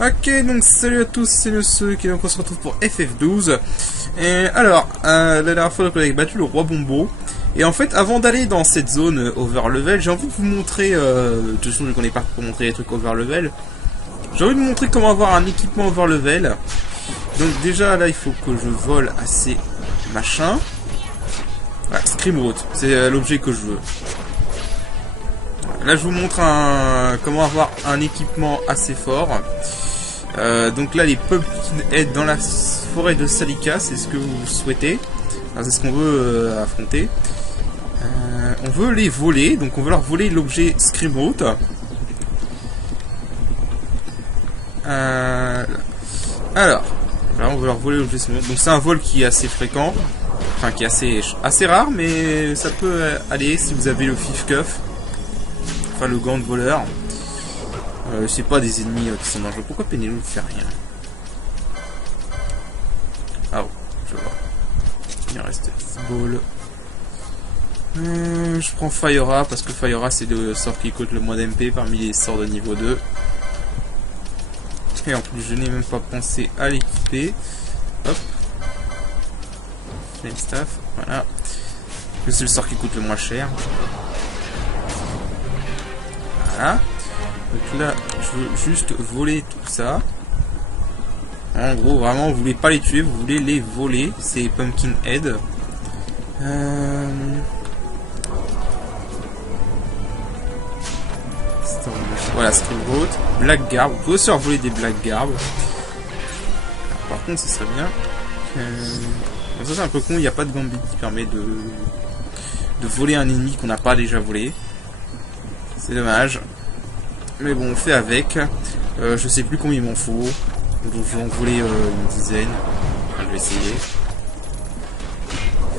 Ok, donc salut à tous, c'est le ceux qui donc on se retrouve pour FF12. Et alors, la dernière fois qu'on avait battu le roi Bombo. Et en fait, avant d'aller dans cette zone overlevel, j'ai envie de vous montrer, de toute façon je ne connais pas pour montrer les trucs overlevel. J'ai envie de vous montrer comment avoir un équipement overlevel. Donc déjà là, il faut que je vole assez machin. Ouais, Screamroot, c'est l'objet que je veux. Là, je vous montre comment avoir un équipement assez fort. Donc là, les Pumpkin Head dans la forêt de Salika, c'est ce que vous souhaitez. C'est ce qu'on veut affronter. On veut les voler, donc on veut leur voler l'objet Screamroot. Alors, là, on veut leur voler l'objet Screamroot. Donc c'est un vol qui est assez fréquent. Enfin, qui est assez rare, mais ça peut aller si vous avez le Fif Cuff. Enfin, le gant de voleur. C'est pas des ennemis qui sont dangereux. Pourquoi Pénélope ne fait rien? Ah oh, je vois. Il reste Ball. Je prends Fire parce que Fire c'est le sort qui coûte le moins d'MP parmi les sorts de niveau 2. Et en plus, je n'ai même pas pensé à l'équiper. Hop. Flame Staff, voilà. C'est le sort qui coûte le moins cher. Voilà. Donc là, je veux juste voler tout ça. En gros, vraiment, vous voulez pas les tuer, vous voulez les voler. C'est Pumpkin Head. Voilà, Screamroot. Blackguard. Vous pouvez aussi leur voler des Blackguard. Par contre, ce serait bien. Ça, c'est un peu con. Il n'y a pas de gambit qui permet de voler un ennemi qu'on n'a pas déjà volé. C'est dommage. Mais bon, on fait avec. Je sais plus combien il m'en faut. Donc je vais en voler une dizaine. Enfin, je vais essayer.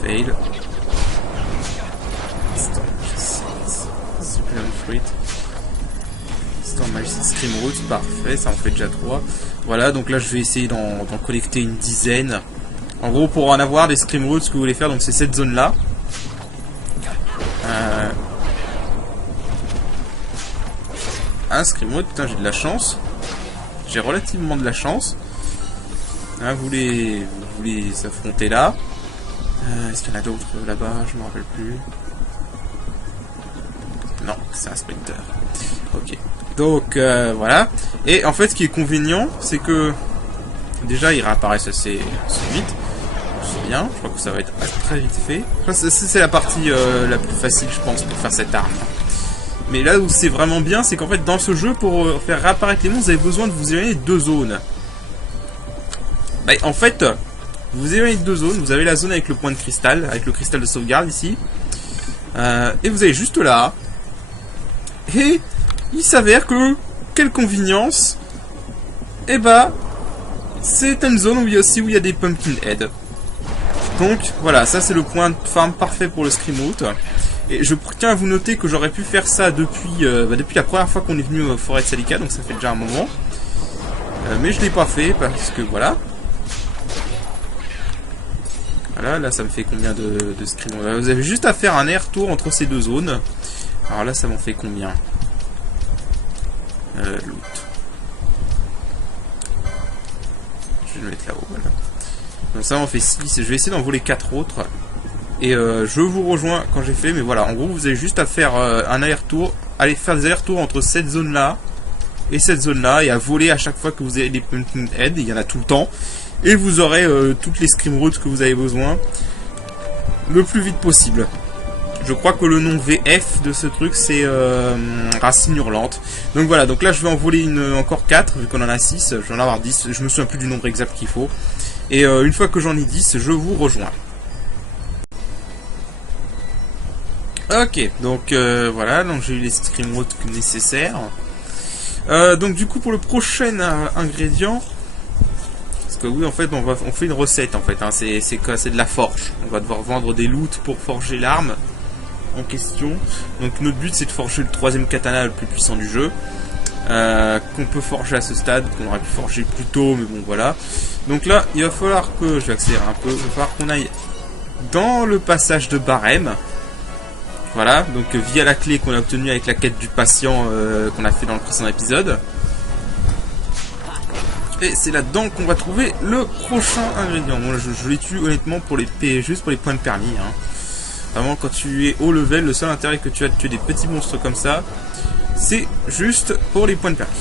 Fail. Storm Magicite. Supreme Fruit. Storm Magicite Screamroot. Parfait, ça en fait déjà 3. Voilà, donc là je vais essayer d'en collecter une dizaine. En gros, pour en avoir des Screamroots, ce que vous voulez faire, donc c'est cette zone là. Un Screamroot, putain, j'ai de la chance. J'ai relativement de la chance. Hein, vous voulez s'affronter là. Est-ce qu'il y en a d'autres là-bas? Je me rappelle plus. Non, c'est un Sprinter. Ok. Donc, voilà. Et en fait, ce qui est convenient, c'est que déjà, ils réapparaissent assez vite. C'est bien. Je crois que ça va être très vite fait. Enfin, c'est la partie la plus facile, je pense, pour faire cette arme. Mais là où c'est vraiment bien, c'est qu'en fait, dans ce jeu, pour faire réapparaître les monstres, vous avez besoin de vous éloigner de 2 zones. Bah, en fait, vous éloignez de 2 zones. Vous avez la zone avec le point de cristal, avec le cristal de sauvegarde ici. Et vous allez juste là. Et il s'avère que, quelle convenience, et bah, c'est une zone où il y a des Pumpkin Head. Donc, voilà, ça c'est le point de farm parfait pour le Screamroot. Et je tiens à vous noter que j'aurais pu faire ça depuis la première fois qu'on est venu au forêt de Salika, donc ça fait déjà un moment. Mais je l'ai pas fait parce que voilà. Voilà, là ça me fait combien de Screamroot? Vous avez juste à faire un aller-retour entre ces deux zones. Alors là ça m'en fait combien? Loot. Je vais le mettre là-haut, voilà. Donc ça m'en fait 6. Je vais essayer d'en voler 4 autres. Et je vous rejoins quand j'ai fait, mais voilà, en gros vous avez juste à faire un aller-retour, aller faire des allers-retours entre cette zone là et cette zone là, et à voler à chaque fois que vous avez des Pumpkin Head, il y en a tout le temps, et vous aurez toutes les Screamroots que vous avez besoin le plus vite possible. Je crois que le nom VF de ce truc c'est Racine Hurlante. Donc voilà, donc là je vais en voler encore 4, vu qu'on en a 6, je vais en avoir 10, je me souviens plus du nombre exact qu'il faut. Et une fois que j'en ai 10, je vous rejoins. Ok, donc voilà, donc j'ai eu les Screamroots nécessaires. Donc du coup pour le prochain ingrédient, parce que oui en fait on fait une recette en fait, hein, c'est de la forge. On va devoir vendre des loots pour forger l'arme en question. Donc notre but c'est de forger le 3ème katana le plus puissant du jeu, qu'on peut forger à ce stade, qu'on aurait pu forger plus tôt, mais bon voilà. Donc là il va falloir que, je vais accélérer un peu, il va falloir qu'on aille dans le passage de Barème. Voilà, donc via la clé qu'on a obtenue avec la quête du patient qu'on a fait dans le précédent épisode. Et c'est là-dedans qu'on va trouver le prochain ingrédient. Moi, je les tue honnêtement pour juste pour les points de permis. Hein. Vraiment, quand tu es haut level, le seul intérêt que tu as de tuer des petits monstres comme ça, c'est juste pour les points de permis.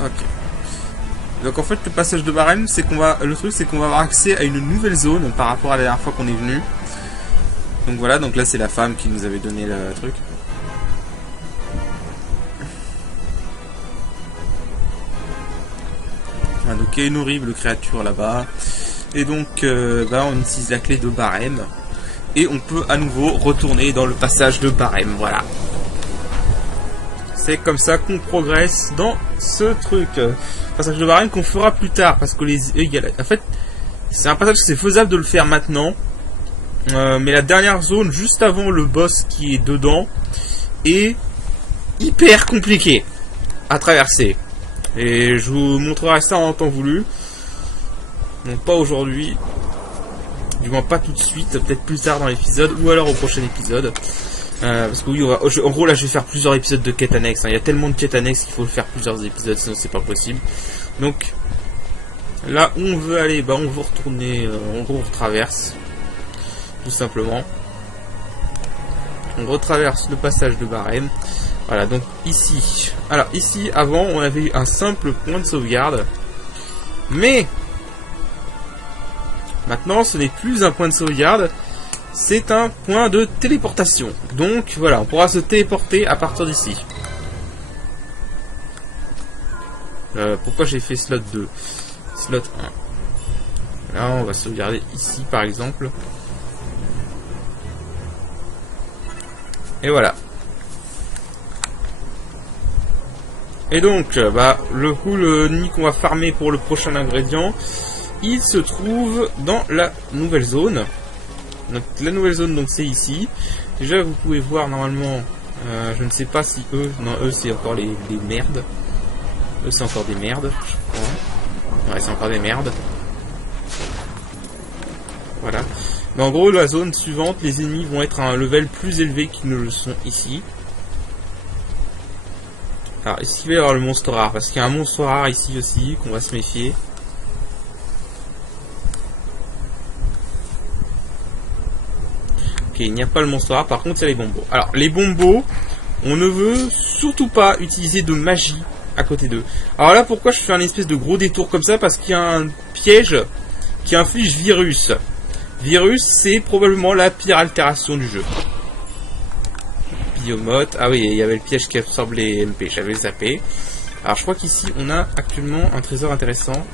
Ok. Donc en fait, le passage de barème, c'est qu'on va, le truc, c'est qu'on va avoir accès à une nouvelle zone par rapport à la dernière fois qu'on est venu. Donc voilà, donc là c'est la femme qui nous avait donné le truc. Voilà, donc il y a une horrible créature là-bas. Et donc on utilise la clé de barème. Et on peut à nouveau retourner dans le passage de barème, voilà. C'est comme ça qu'on progresse dans ce truc. Passage de barème qu'on fera plus tard. Parce que en fait, c'est un passage que c'est faisable de le faire maintenant. Mais la dernière zone, juste avant le boss qui est dedans, est hyper compliquée à traverser. Et je vous montrerai ça en temps voulu. Donc pas aujourd'hui. Du moins pas tout de suite, peut-être plus tard dans l'épisode, ou alors au prochain épisode. Parce que oui, en gros là je vais faire plusieurs épisodes de quêtes annexes. Hein. Il y a tellement de quêtes annexes qu'il faut faire plusieurs épisodes, sinon c'est pas possible. Donc là où on veut aller, on veut retourner, on retraverse. Tout simplement. On retraverse le passage de barème. Voilà, donc ici. Alors ici, avant, on avait eu un simple point de sauvegarde. Mais maintenant, ce n'est plus un point de sauvegarde. C'est un point de téléportation. Donc voilà, on pourra se téléporter à partir d'ici. Pourquoi j'ai fait slot 2? Slot 1. Là, on va sauvegarder ici, par exemple. Et voilà. Et donc, le nid qu'on va farmer pour le prochain ingrédient, il se trouve dans la nouvelle zone. Donc la nouvelle zone, donc c'est ici. Déjà, vous pouvez voir normalement, je ne sais pas si eux, non eux c'est encore les merdes. Eux c'est encore des merdes, je crois. Ouais, c'est encore des merdes. Voilà. Mais en gros, la zone suivante, les ennemis vont être à un level plus élevé qu'ils ne le sont ici. Alors, est-ce qu'il va y avoir le monstre rare? Parce qu'il y a un monstre rare ici aussi, qu'on va se méfier. Ok, il n'y a pas le monstre rare, par contre il y a les bombos. Alors, les bombos, on ne veut surtout pas utiliser de magie à côté d'eux. Alors là, pourquoi je fais un espèce de gros détour comme ça? Parce qu'il y a un piège qui inflige virus. Virus, c'est probablement la pire altération du jeu. Biomote. Ah oui, il y avait le piège qui absorbe les MP. J'avais zappé. Alors, je crois qu'ici, on a actuellement un trésor intéressant.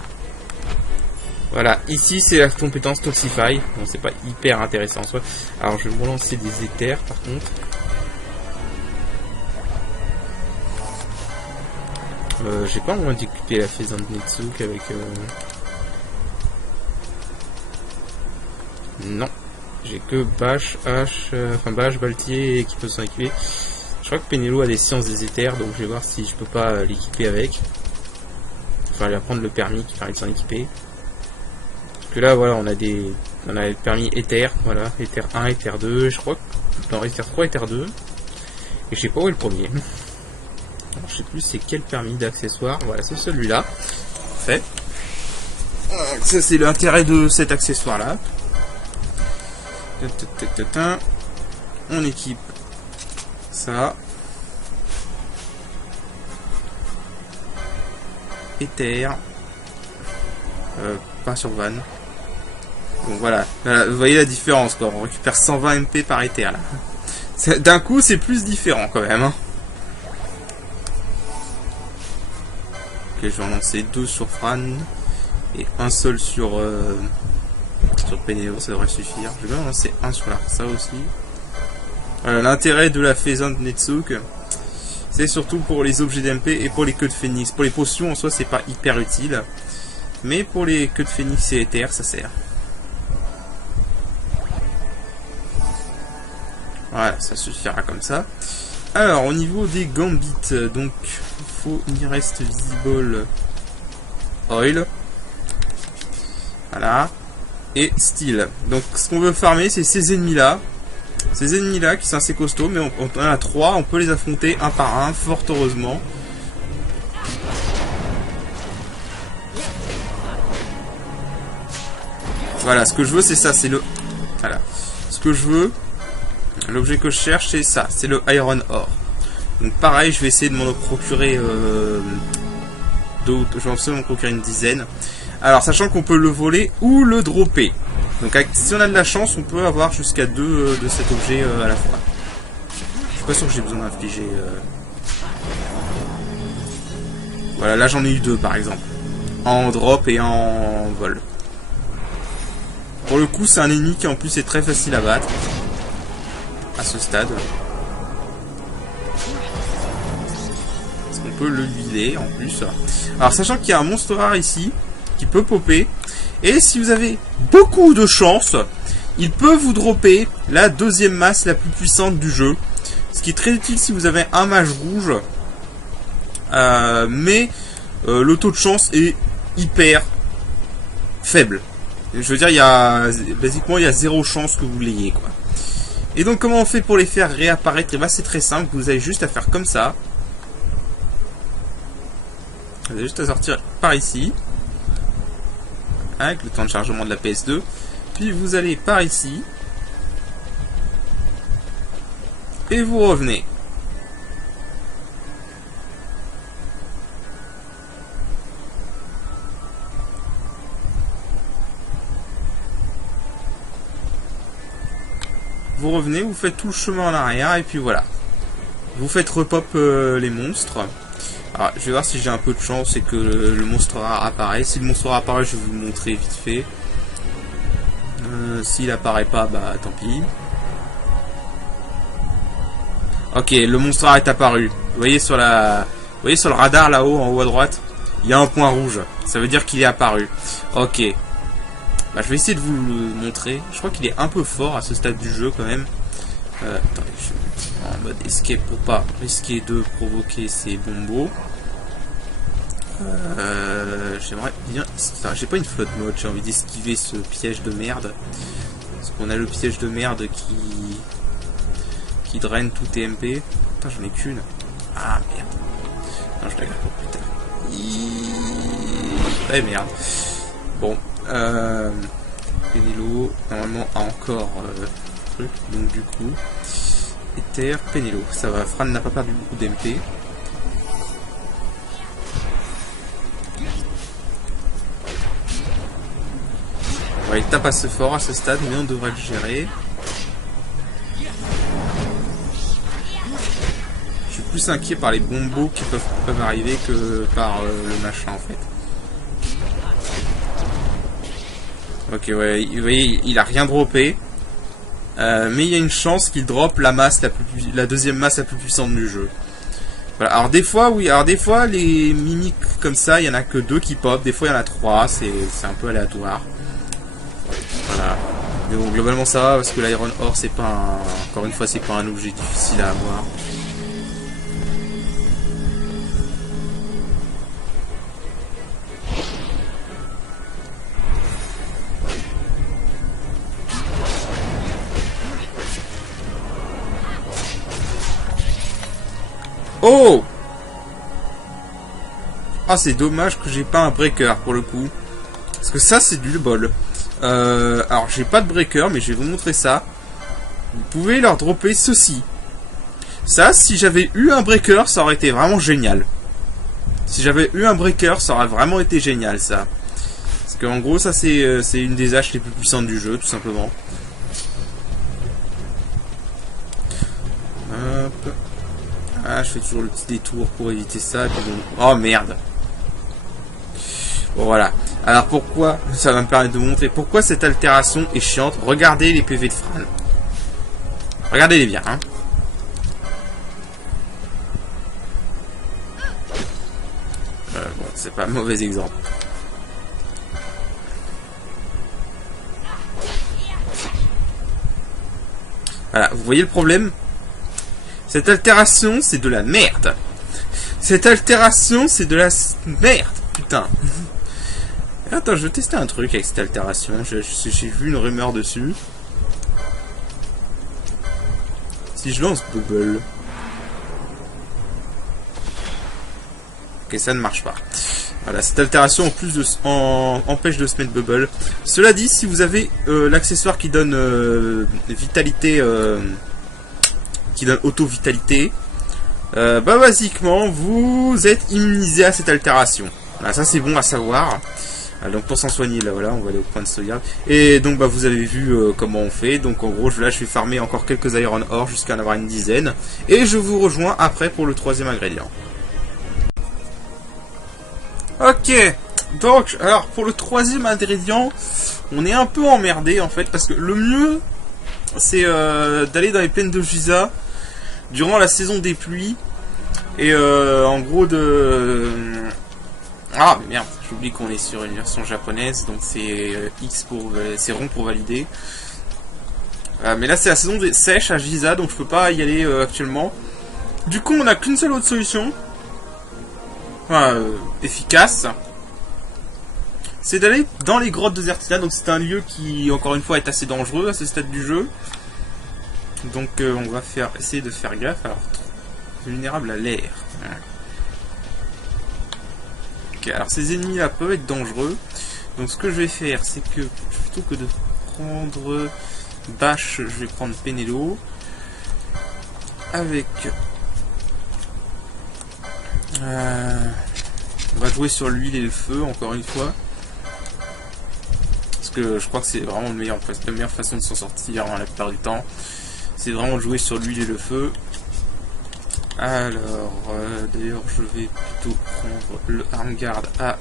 Voilà. Ici, c'est la compétence Toxify. Bon, c'est pas hyper intéressant en soi. Alors, je vais me relancer des éthers, par contre. J'ai pas moyen d'équiper la Faisan de Netsuk avec... Non. J'ai que Bash, Bash, Baltier qui peut s'en équiper. Je crois que Penelo a des sciences des éthers, donc je vais voir si je peux pas l'équiper avec. Enfin, lui apprendre le permis qui permet de s'en équiper. Parce que là, voilà, on a le permis éther, voilà, éther 1, éther 2, je crois que... Non, éther 3, éther 2. Et je sais pas où est le premier. Alors, je sais plus c'est quel permis d'accessoire. Voilà, c'est celui-là. Fait. Ça, c'est l'intérêt de cet accessoire-là. On équipe ça. Ether. Pas sur Van. Bon voilà, vous voyez la différence quoi. On récupère 120 MP par Ether là. D'un coup c'est plus différent quand même. Hein. Ok, je vais en lancer 2 sur Fran et un seul sur Penelo, ça devrait suffire. Je vais en lancer un sur ça aussi. Voilà, l'intérêt de la Faisan de Netsuk, c'est surtout pour les objets d'MP et pour les queues de phénix. Pour les potions en soi, c'est pas hyper utile. Mais pour les queues de phénix et éther, ça sert. Voilà, ça suffira comme ça. Alors, au niveau des gambits, donc, il reste visible oil. Voilà. et style. Donc ce qu'on veut farmer, c'est ces ennemis-là. Ces ennemis-là qui sont assez costauds, mais on en a 3, on peut les affronter un par un, fort heureusement. Voilà, ce que je veux, c'est ça, c'est le... Voilà. Ce que je veux, l'objet que je cherche, c'est ça, c'est le Iron Ore. Donc pareil, je vais essayer de m'en procurer... je vais essayer de m'en procurer une dizaine. Alors, sachant qu'on peut le voler ou le dropper. Donc si on a de la chance, on peut avoir jusqu'à 2 de cet objet à la fois. Je suis pas sûr que j'ai besoin d'infliger... Voilà, là j'en ai eu 2 par exemple. En drop et en vol. Pour le coup, c'est un ennemi qui en plus est très facile à battre. À ce stade. Parce qu'on peut le huiler en plus. Alors sachant qu'il y a un monstre rare ici, qui peut popper. Et si vous avez beaucoup de chance, il peut vous dropper la deuxième masse la plus puissante du jeu. Ce qui est très utile si vous avez un mage rouge. Mais le taux de chance est hyper faible. Je veux dire, basiquement, il y a 0 chance que vous l'ayez, quoi. Et donc, comment on fait pour les faire réapparaître? Et bah, c'est très simple. Vous avez juste à faire comme ça. Vous avez juste à sortir par ici. Avec le temps de chargement de la PS2. Puis, vous allez par ici. Et vous revenez. Vous revenez, vous faites tout le chemin en arrière et puis voilà. Vous faites repop les monstres. Alors, je vais voir si j'ai un peu de chance et que le monstre rare apparaît. Si le monstre rare apparaît, je vais vous le montrer vite fait. S'il apparaît pas, bah tant pis. Ok, le monstre rare est apparu. Vous voyez sur le radar là-haut, en haut à droite, il y a un point rouge. Ça veut dire qu'il est apparu. Ok. Bah, je vais essayer de vous le montrer. Je crois qu'il est un peu fort à ce stade du jeu quand même. Attendez, je suis en mode escape pour pas risquer de provoquer ces bombos. J'aimerais bien... Enfin, j'ai pas une flotte mode, j'ai envie d'esquiver ce piège de merde. Parce qu'on a le piège de merde qui draine tout TMP. Putain, j'en ai qu'une. Ah, merde. Non, je la garde pour plus tard. Ouais, merde. Bon. Pénélo, normalement, a encore truc. Donc, du coup... Ether, Pénélo. Ça va, Fran n'a pas perdu beaucoup d'MP. Ouais, il tape assez fort à ce stade, mais on devrait le gérer. Je suis plus inquiet par les bombos qui peuvent arriver que par le machin en fait. Ok, ouais, vous voyez, il a rien droppé. Mais il y a une chance qu'il drop la deuxième masse la plus puissante du jeu. Voilà. Alors des fois, oui, alors des fois les mimiques comme ça, il y en a que 2 qui pop, des fois il y en a 3, c'est un peu aléatoire. Voilà. Mais bon, globalement ça va parce que l'Iron Ore c'est pas encore une fois c'est pas un objet difficile à avoir. Oh! Ah, c'est dommage que j'ai pas un breaker pour le coup. Parce que ça, c'est du bol. Alors, j'ai pas de breaker, mais je vais vous montrer ça. Vous pouvez leur dropper ceci. Ça, si j'avais eu un breaker, ça aurait été vraiment génial. Si j'avais eu un breaker, ça aurait vraiment été génial, ça. Parce qu'en gros, ça, c'est une des haches les plus puissantes du jeu, tout simplement. Hop. Ah, je fais toujours le petit détour pour éviter ça. Puis bon... Oh merde. Bon voilà. Alors pourquoi, ça va me permettre de vous montrer pourquoi cette altération est chiante. Regardez les PV de Fran. Regardez-les bien. Hein. Bon, c'est pas un mauvais exemple. Voilà, vous voyez le problème ? Cette altération, c'est de la merde. Cette altération, c'est de la merde. Putain. Attends, je vais tester un truc avec cette altération. J'ai vu une rumeur dessus. Si je lance Bubble. Ok, ça ne marche pas. Voilà, cette altération en plus empêche de se mettre Bubble. Cela dit, si vous avez l'accessoire qui donne vitalité, qui donne auto-vitalité, bah basiquement, vous êtes immunisé à cette altération. Voilà, ça c'est bon à savoir. Donc pour s'en soigner, là voilà, on va aller au point de sauvegarde. Et donc bah vous avez vu comment on fait. Donc en gros là je vais farmer encore quelques Iron Ore jusqu'à en avoir une dizaine. Et je vous rejoins après pour le troisième ingrédient. Ok, donc alors pour le troisième ingrédient, on est un peu emmerdé en fait. Parce que le mieux c'est d'aller dans les plaines de Giza durant la saison des pluies. Et en gros de... Ah mais merde, j'oublie qu'on est sur une version japonaise, donc c'est X pour c'est rond pour valider. Mais là c'est la saison sèche à Giza, donc je peux pas y aller actuellement. Du coup on n'a qu'une seule autre solution, enfin efficace, c'est d'aller dans les grottes de Zertina. Donc c'est un lieu qui encore une fois est assez dangereux à ce stade du jeu. Donc on va essayer de faire gaffe. Alors vulnérable à l'air. Alors ces ennemis là peuvent être dangereux. Donc ce que je vais faire c'est que plutôt que de prendre Bash, je vais prendre Penelo. Avec on va jouer sur l'huile et le feu encore une fois. Parce que je crois que c'est vraiment la meilleure façon de s'en sortir la plupart du temps. C'est vraiment de jouer sur l'huile et le feu. Alors, d'ailleurs, je vais plutôt prendre le Armguard à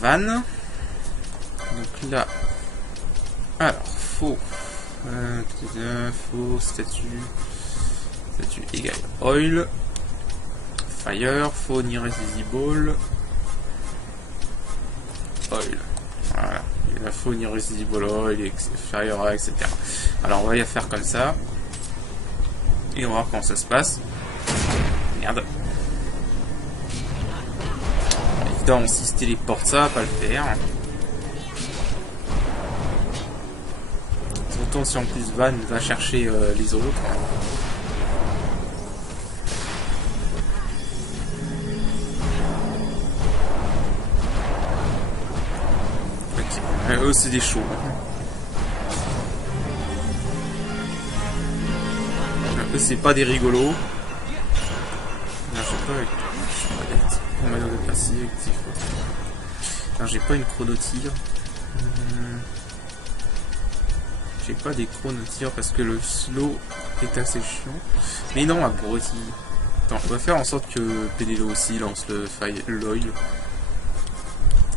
Van. Donc là, alors, faux statut égale oil, fire, faux irresistible, oil. Voilà, il a faux irresistible oil, fire, etc. Alors, on va y faire comme ça. Et on va voir comment ça se passe. Merde. Évidemment, si se téléporte, ça va pas le faire. Surtout si en plus Van va chercher les autres. Ok. Eux, c'est des chauds. Eux, c'est pas des rigolos. J'ai pas une chrono-tir. J'ai pas des chrono-tirs parce que le slow est assez chiant. Mais non, abruti. Attends, on va faire en sorte que Penelo aussi lance l'oil.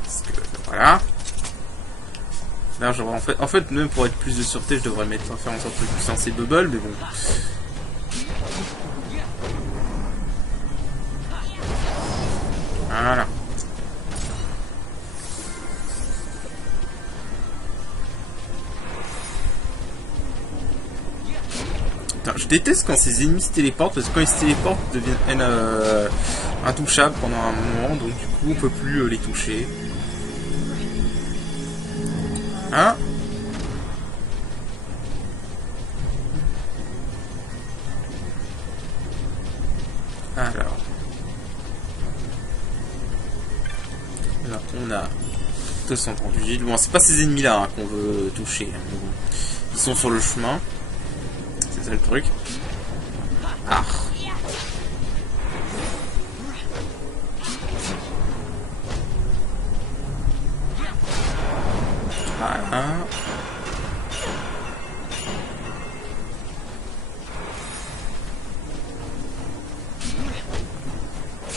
Parce que voilà. Là, genre, en fait, même pour être plus de sûreté, je devrais faire en sorte de plus lancer Bubble, mais bon. Voilà. Putain, je déteste quand ces ennemis se téléportent, parce que quand ils se téléportent, ils deviennent intouchables pendant un moment, donc du coup on peut plus les toucher. Hein? Alors, on a 238. Bon, c'est pas ces ennemis-là hein, qu'on veut toucher. Ils sont sur le chemin. C'est ça le truc. Ah. Voilà.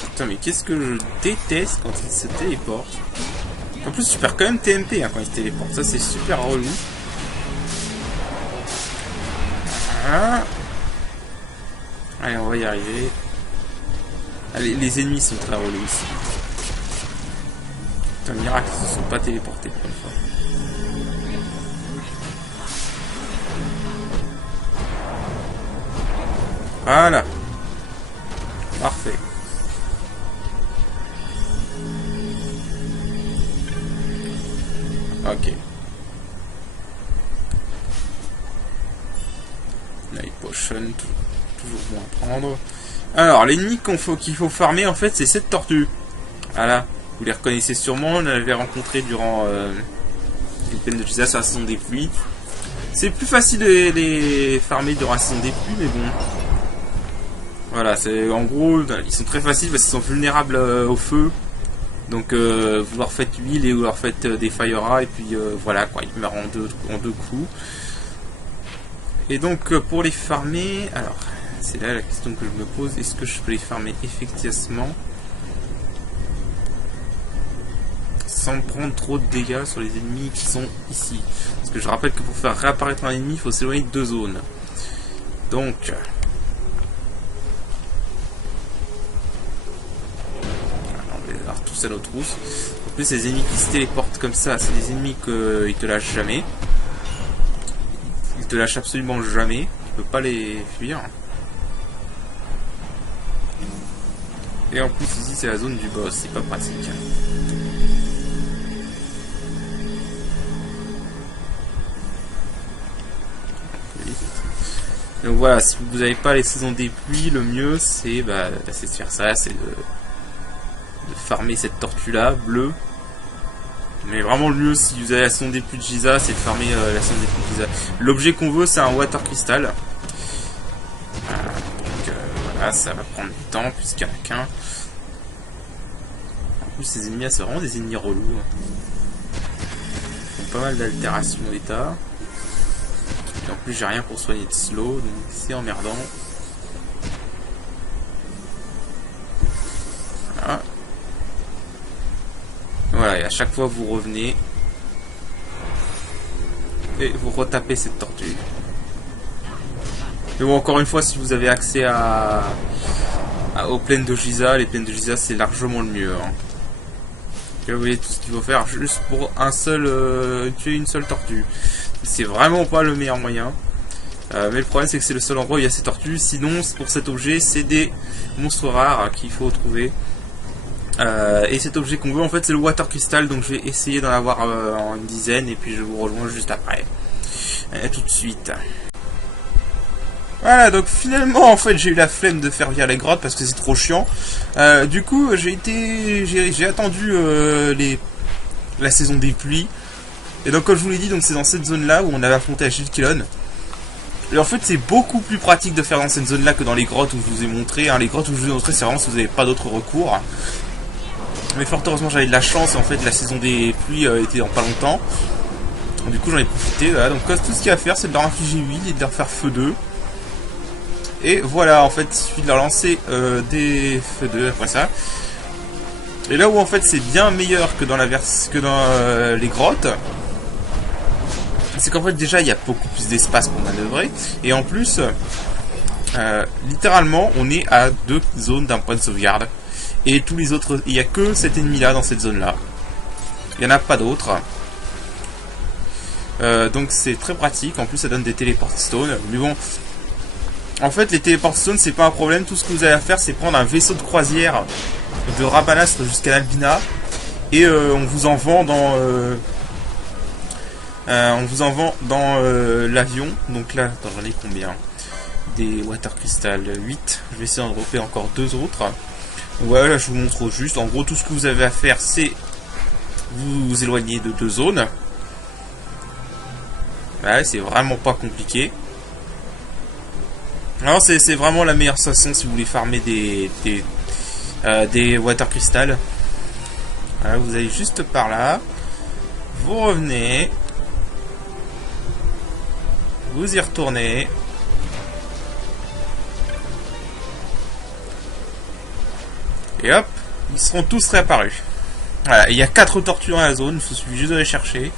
Putain, mais qu'est-ce que je déteste quand il se téléporte. En plus, tu perds quand même TMP hein, quand il se téléporte. Ça, c'est super relou. Voilà. Allez, on va y arriver. Allez, les ennemis sont très relous ici. Putain, miracle, ils ne se sont pas téléportés pour une fois. Voilà. Parfait. Night Potion, toujours bon à prendre. Alors, l'ennemi qu'il faut farmer, en fait, c'est cette tortue. Voilà, vous les reconnaissez sûrement, on l'avait rencontré durant les plaines de Giza sur la saison des pluies. C'est plus facile de les farmer durant la saison des pluies, mais bon. Voilà, c'est en gros, ils sont très faciles parce qu'ils sont vulnérables au feu. Donc vous leur faites huile et vous leur faites des Fire et puis voilà quoi, ils meurent en deux coups. Et donc pour les farmer, alors c'est là la question que je me pose, est-ce que je peux les farmer effectivement sans prendre trop de dégâts sur les ennemis qui sont ici? Parce que je rappelle que pour faire réapparaître un ennemi, il faut s'éloigner de 2 zones. Donc tous à notre trousse. En plus, les ennemis qui se téléportent comme ça, c'est des ennemis qu'ils te lâchent jamais. Ils te lâchent absolument jamais. Tu peux pas les fuir. Et en plus, ici, c'est la zone du boss. C'est pas pratique. Donc voilà, si vous n'avez pas les saisons des pluies, le mieux, c'est de faire ça, c'est de farmer cette tortue là, bleue. Mais vraiment le mieux si vous avez la saison des pluies de Giza, c'est de farmer la saison des pluies de Giza. L'objet qu'on veut c'est un water crystal. Donc voilà, ça va prendre du temps puisqu'il n'y en a qu'un. En plus ces ennemis c'est vraiment des ennemis relous. Ils font pas mal d'altérations d'état. Et en plus j'ai rien pour soigner de slow, donc c'est emmerdant. Voilà. Voilà, et à chaque fois vous revenez et vous retapez cette tortue. Mais bon, encore une fois, si vous avez accès aux plaines de Giza, les plaines de Giza c'est largement le mieux. Hein. Et vous voyez tout ce qu'il faut faire juste pour tuer une seule tortue. C'est vraiment pas le meilleur moyen. Mais le problème c'est que c'est le seul endroit où il y a ces tortues. Sinon, pour cet objet, c'est des monstres rares qu'il faut trouver. Et cet objet qu'on veut en fait c'est le water crystal, donc je vais essayer d'en avoir en une dizaine et puis je vous rejoins juste après. Tout de suite. Voilà, donc finalement en fait j'ai eu la flemme de faire via les grottes parce que c'est trop chiant. Du coup j'ai attendu la saison des pluies. Et donc comme je vous l'ai dit, donc c'est dans cette zone là où on avait affronté la Shilkilon. Et en fait c'est beaucoup plus pratique de faire dans cette zone là que dans les grottes où je vous ai montré. Hein. Les grottes où je vous ai montré c'est vraiment si vous n'avez pas d'autre recours. Mais fort heureusement j'avais de la chance, en fait la saison des pluies était dans pas longtemps. Du coup j'en ai profité, voilà. Donc tout ce qu'il y a à faire c'est de leur infliger huile et de leur faire feu 2. Et voilà, en fait il suffit de leur lancer des feux 2 après ça. Et là où en fait c'est bien meilleur que dans les grottes, c'est qu'en fait déjà il y a beaucoup plus d'espace pour manœuvrer. Et en plus, littéralement on est à 2 zones d'un point de sauvegarde. Et tous les autres, il n'y a que cet ennemi là dans cette zone là. Il n'y en a pas d'autres. Donc c'est très pratique. En plus ça donne des téléport stones. Mais bon, en fait les téléport stones c'est pas un problème. Tout ce que vous avez à faire c'est prendre un vaisseau de croisière de Rabanastre jusqu'à l'Albina. Et on vous en vend dans l'avion. Donc là, attends, j'en ai combien? Des Water Crystal 8. Je vais essayer d'en dropper encore 2 autres. Voilà, là, je vous montre juste. En gros, tout ce que vous avez à faire, c'est vous éloigner de 2 zones. Ouais, c'est vraiment pas compliqué. Alors, c'est vraiment la meilleure façon si vous voulez farmer des Water Crystal. Voilà, vous allez juste par là. Vous revenez. Vous y retournez. Et hop, ils seront tous réapparus. Voilà, il y a 4 tortues dans la zone, il suffit juste de les chercher.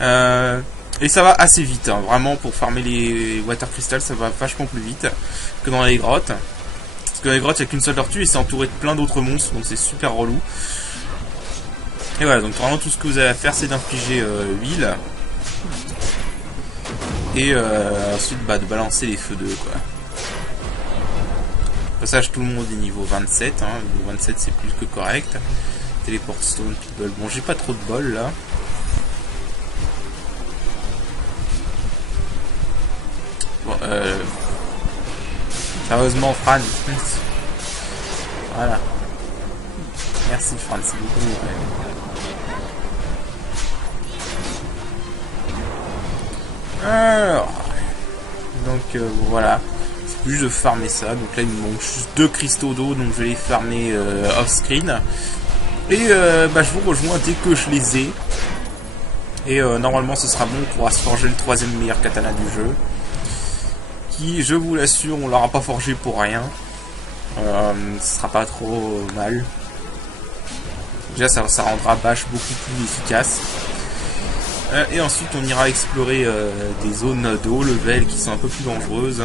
Et ça va assez vite, hein, vraiment pour farmer les Water Crystal, ça va vachement plus vite que dans les grottes. Parce que dans les grottes, il n'y a qu'une seule tortue et c'est entouré de plein d'autres monstres, donc c'est super relou. Et voilà, donc vraiment tout ce que vous avez à faire, c'est d'infliger huile. Et ensuite de balancer les feux 2 quoi. Au passage, tout le monde est niveau 27, hein. Niveau 27 c'est plus que correct. Téléport stone, bol. Bon, j'ai pas trop de bol là. Bon, Sérieusement, Franz. Voilà. Merci, Franz, c'est beaucoup mieux, quand même. Alors... Donc, voilà. C'est plus juste de farmer ça. Donc là, il me manque juste 2 cristaux d'eau, donc je vais les farmer off-screen. Et bah, je vous rejoins dès que je les ai. Et normalement, ce sera bon, on pourra se forger le 3e meilleur katana du jeu. Qui, je vous l'assure, on l'aura pas forgé pour rien. Ce sera pas trop mal. Déjà, ça rendra Bash beaucoup plus efficace. Et ensuite, on ira explorer des zones de haut level qui sont un peu plus dangereuses.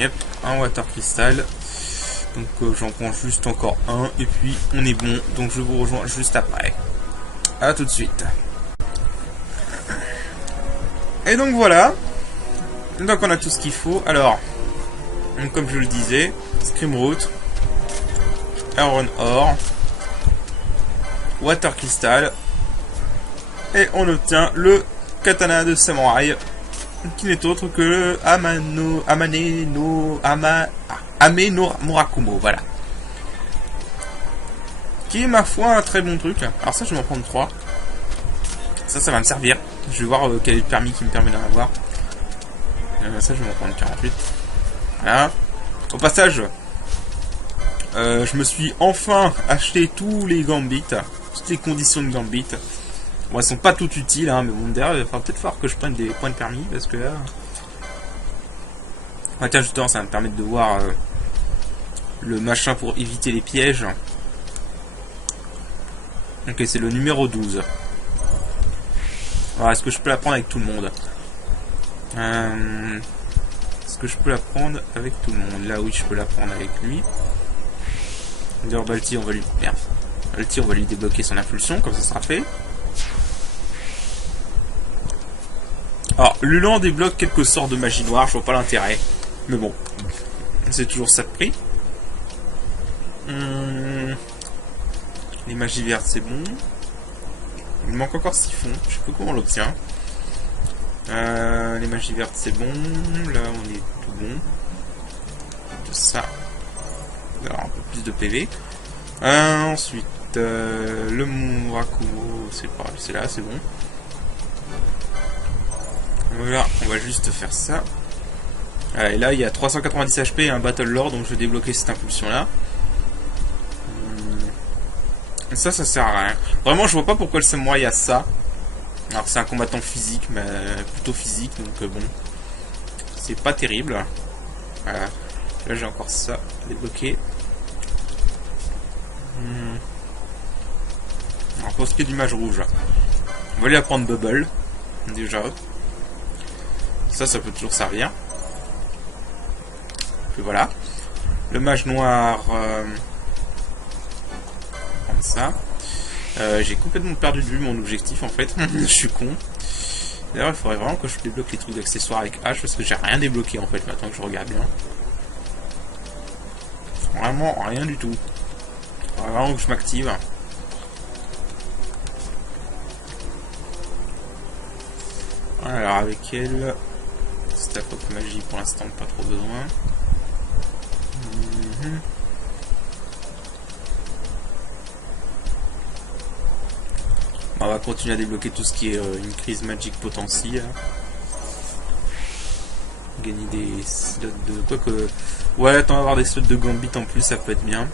Yep, un water crystal. Donc j'en prends juste encore un. Et puis, on est bon. Donc je vous rejoins juste après. A tout de suite. Et donc voilà. Donc on a tout ce qu'il faut. Alors, donc, comme je le disais, Screamroot, Iron Ore, Water Crystal, et on obtient le katana de samouraï, qui n'est autre que le Ame no Murakumo, voilà. Qui est, ma foi, un très bon truc. Alors ça, je vais m'en prendre 3. Ça va me servir. Je vais voir quel est le permis qui me permet d'en avoir. Ça, je vais m'en prendre 48. Voilà. Au passage, je me suis enfin acheté tous les Gambits, toutes les conditions de Gambit. Bon, elles sont pas toutes utiles, hein, mais bon, derrière, il va peut-être falloir que je prenne des points de permis, parce que là... Ah, tiens, justement, ça va me permettre de voir le machin pour éviter les pièges. Ok, c'est le numéro 12. Alors, est-ce que je peux la prendre avec tout le monde? Est-ce que je peux la prendre avec tout le monde? Là, oui, je peux la prendre avec lui. D'ailleurs, Balti, on va lui... Merde. Balti, on va lui débloquer son impulsion, comme ça sera fait. Alors, Lulan débloque quelques sorts de magie noire, je vois pas l'intérêt. Mais bon, c'est toujours ça de prix. Les magies vertes, c'est bon. Il me manque encore Siphon, je sais pas comment on l'obtient. Les magies vertes, c'est bon. Là, on est tout bon. Tout ça. Alors, un peu plus de PV. Ensuite, le Murakumo, c'est là, c'est bon. Voilà, on va juste faire ça. Et là, il y a 390 HP et un Battle Lore, donc je vais débloquer cette impulsion-là. Ça sert à rien. Vraiment, je vois pas pourquoi le samouraï a ça. Alors, c'est un combattant physique, mais plutôt physique, donc bon. C'est pas terrible. Voilà. Là, j'ai encore ça à débloquer. Alors, pour ce qui est du mage rouge, on va lui apprendre Bubble. Déjà. Ça peut toujours servir. Puis voilà. Le mage noir... prendre ça. J'ai complètement perdu de vue mon objectif en fait. Je suis con. D'ailleurs, il faudrait vraiment que je débloque les trucs d'accessoires avec H parce que j'ai rien débloqué en fait maintenant que je regarde bien. Vraiment rien du tout. Il faudrait vraiment que je m'active. Alors avec elle, Staff of Magie pour l'instant pas trop besoin. On va continuer à débloquer tout ce qui est une crise magique potentielle. Gagner des slots de... Quoique... Ouais, attends, avoir des slots de Gambit en plus, ça peut être bien.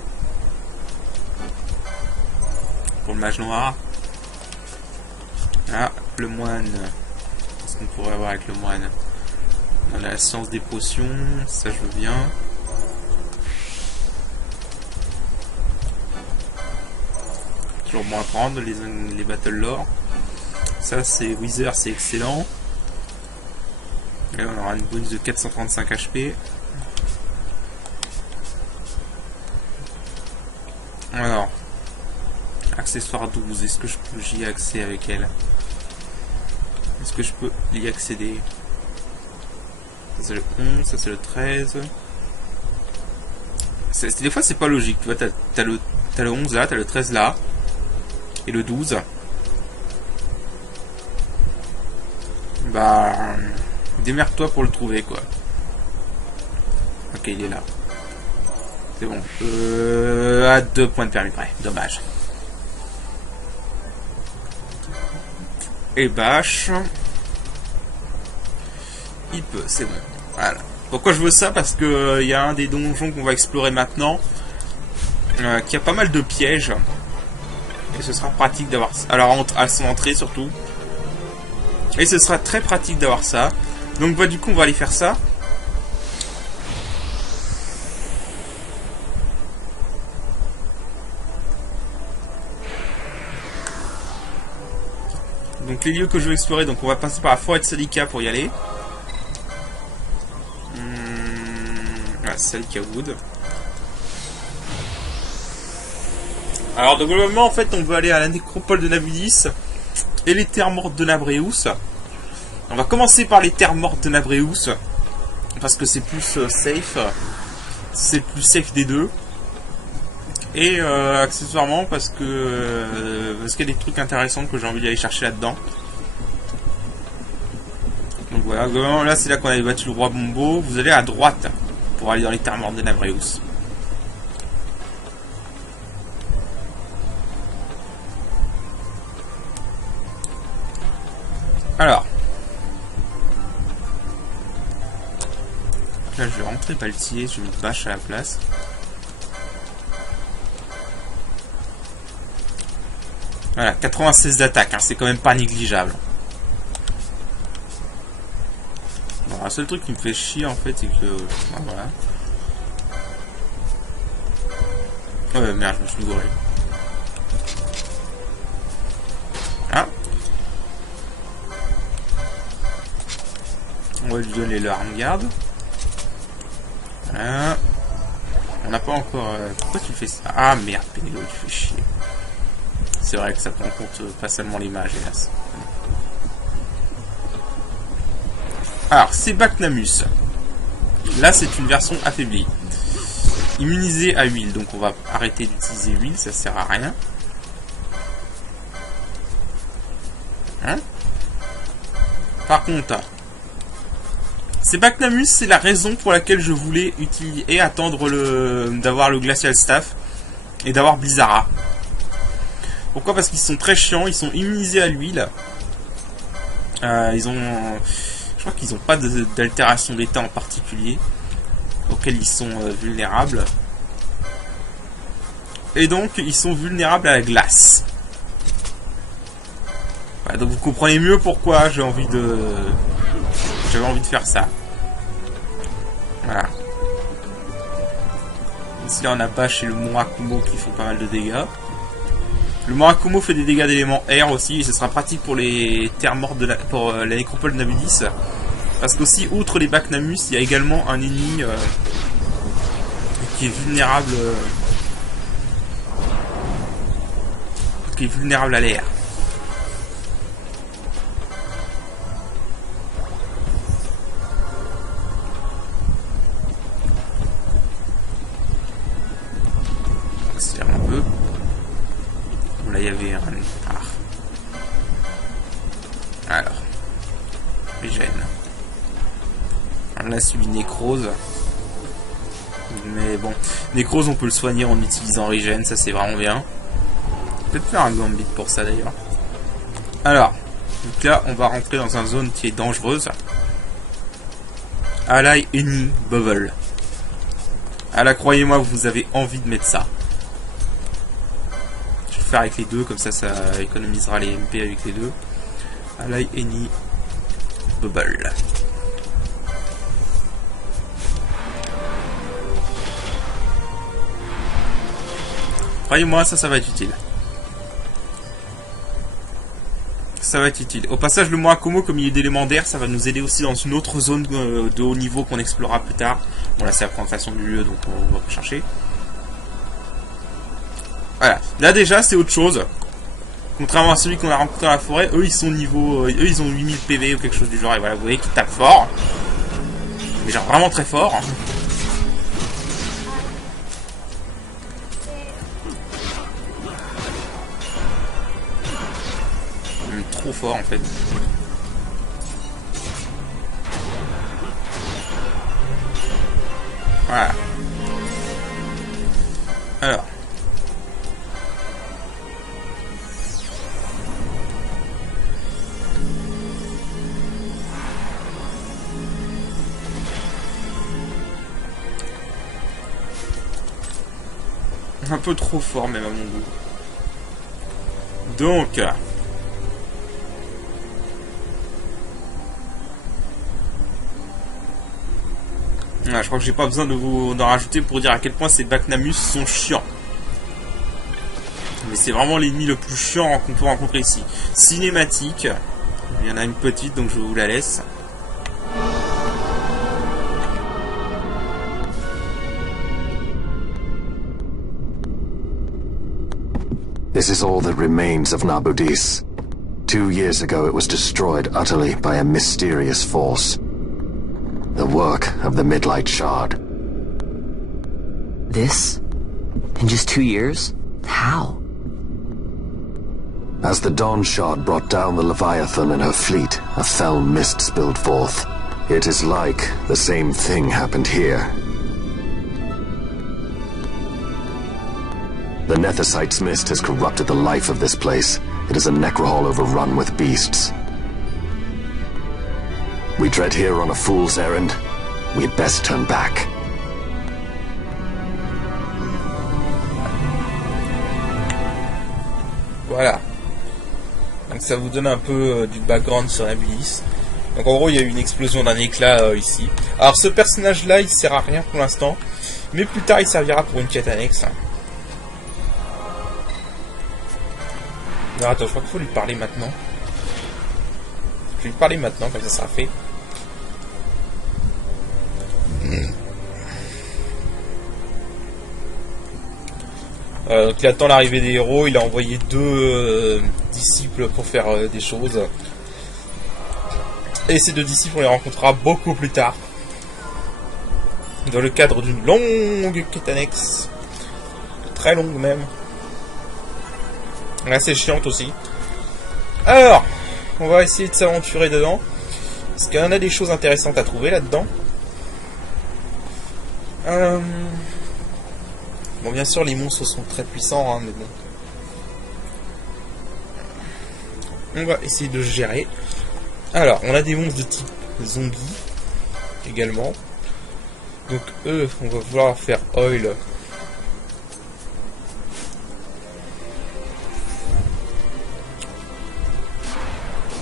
Pour le mage noir. Ah, le moine. Qu'est-ce qu'on pourrait avoir avec le moine? On a la science des potions, ça je veux bien. Toujours bon à prendre, les Battle Lore. Ça c'est Wither, c'est excellent. Là on aura une bonus de 435 HP. Alors, accessoire 12, est-ce que j'y ai accès avec elle? Est-ce que je peux y accéder? Ça c'est le 11, ça c'est le 13. Des fois c'est pas logique, tu vois, t'as le 11 là, t'as le 13 là. Et le 12. Bah... Démerde-toi pour le trouver, quoi. Ok, il est là. C'est bon. À 2 points de permis près. Dommage. Et bâche. Il peut, c'est bon. Voilà. Pourquoi je veux ça? Parce que y a un des donjons qu'on va explorer maintenant qui a pas mal de pièges. Et ce sera pratique d'avoir ça. Alors à son entrée surtout. Et ce sera très pratique d'avoir ça. Donc bah du coup on va aller faire ça. Donc les lieux que je veux explorer, donc on va passer par la forêt de Salika pour y aller. Ah, Salika Wood. Alors donc globalement en fait on veut aller à la nécropole de Nabudis et les terres mortes de Nabreus. On va commencer par les terres mortes de Nabreus parce que c'est plus safe. C'est le plus safe des deux. Et accessoirement parce qu'il y a des trucs intéressants que j'ai envie d'aller chercher là-dedans. Donc voilà, là c'est là qu'on avait battu le roi Bombo. Vous allez à droite pour aller dans les terres mortes de Nabreus. Alors. Là je vais rentrer Baltier, je vais mettre bâche à la place. Voilà, 96 d'attaque, hein, c'est quand même pas négligeable. Bon, le seul truc qui me fait chier en fait, c'est que... voilà. Ouais, merde, je me suis gouré. Ah. On va lui donner l'arme garde. Voilà. On n'a pas encore... Pourquoi tu fais ça? Ah merde, Pénélo, tu fais chier. C'est vrai que ça prend en compte pas seulement l'image, hélas. Alors, c'est Bacnamus. Là, c'est une version affaiblie. Immunisé à huile, donc on va arrêter d'utiliser huile, ça sert à rien. Hein? Par contre, c'est Bacnamus, c'est la raison pour laquelle je voulais utiliser et attendre d'avoir le Glacial Staff et d'avoir Blizzara. Pourquoi? Parce qu'ils sont très chiants, ils sont immunisés à l'huile. Je crois qu'ils n'ont pas d'altération d'état en particulier auquel ils sont vulnérables. Et donc ils sont vulnérables à la glace. Voilà, donc vous comprenez mieux pourquoi j'avais envie de faire ça. Voilà. Ici là on a Bâche et le Murakumo qui font pas mal de dégâts. Le Murakumo fait des dégâts d'éléments air aussi, et ce sera pratique pour les terres mortes pour la nécropole de Nabudis. Parce qu'aussi, outre les Bacnamus, il y a également un ennemi qui est vulnérable. Qui est vulnérable à l'air. On accélère un peu. Là, il y avait un... Ah. Alors. Régène. On a subi nécrose. Mais bon. Nécrose, on peut le soigner en utilisant Régène. Ça, c'est vraiment bien. Peut-être faire un gambit pour ça, d'ailleurs. Alors. Donc là, on va rentrer dans une zone qui est dangereuse. Ally Any Bubble. Ah là, croyez-moi, vous avez envie de mettre ça. Faire avec les deux, comme ça économisera les MP avec les deux. Ally Any Bubble. Croyez-moi, ça va être utile. Ça va être utile. Au passage, le Murakumo, comme il est d'éléments d'air, ça va nous aider aussi dans une autre zone de haut niveau qu'on explorera plus tard. Bon là c'est la présentation du lieu, donc on va pas chercher. Voilà, là déjà c'est autre chose. Contrairement à celui qu'on a rencontré dans la forêt, eux ils sont niveau... eux ils ont 8000 PV ou quelque chose du genre, et voilà, vous voyez qu'ils tapent fort. Mais genre vraiment très fort. Même trop fort en fait. Voilà. Alors. Un peu trop fort même à mon goût. Donc... je crois que j'ai pas besoin de vous d'en rajouter pour dire à quel point ces Bacnamus sont chiants. Mais c'est vraiment l'ennemi le plus chiant qu'on peut rencontrer ici. Cinématique. Il y en a une petite, donc je vous la laisse. This is all that remains of Nabudis. 2 years ago it was destroyed utterly by a mysterious force. The work of the Midlight Shard. This? In just 2 years? How? As the Dawn Shard brought down the Leviathan and her fleet, a fell mist spilled forth. It is like the same thing happened here. The Nethicite's mist has corrupted the life of this place. It is a necrohol overrun with beasts. We tread here on a fool's errand. We had best turn back. Voilà. Donc ça vous donne un peu du background sur Nabudis. Donc en gros il y a eu une explosion d'un éclat ici. Alors ce personnage là il sert à rien pour l'instant. Mais plus tard il servira pour une quête annexe. Alors attends, je crois qu'il faut lui parler maintenant. Je vais lui parler maintenant, comme ça sera fait. Donc il attend l'arrivée des héros, il a envoyé 2 disciples pour faire des choses. Et ces 2 disciples on les rencontrera beaucoup plus tard. Dans le cadre d'une longue quête annexe. Très longue même. Assez chiante aussi. Alors, on va essayer de s'aventurer dedans. Parce qu'il y en a des choses intéressantes à trouver là-dedans. Bon, bien sûr, les monstres sont très puissants, hein, mais bon. On va essayer de gérer. Alors, on a des monstres de type zombie également. Donc, eux, on va vouloir faire oil.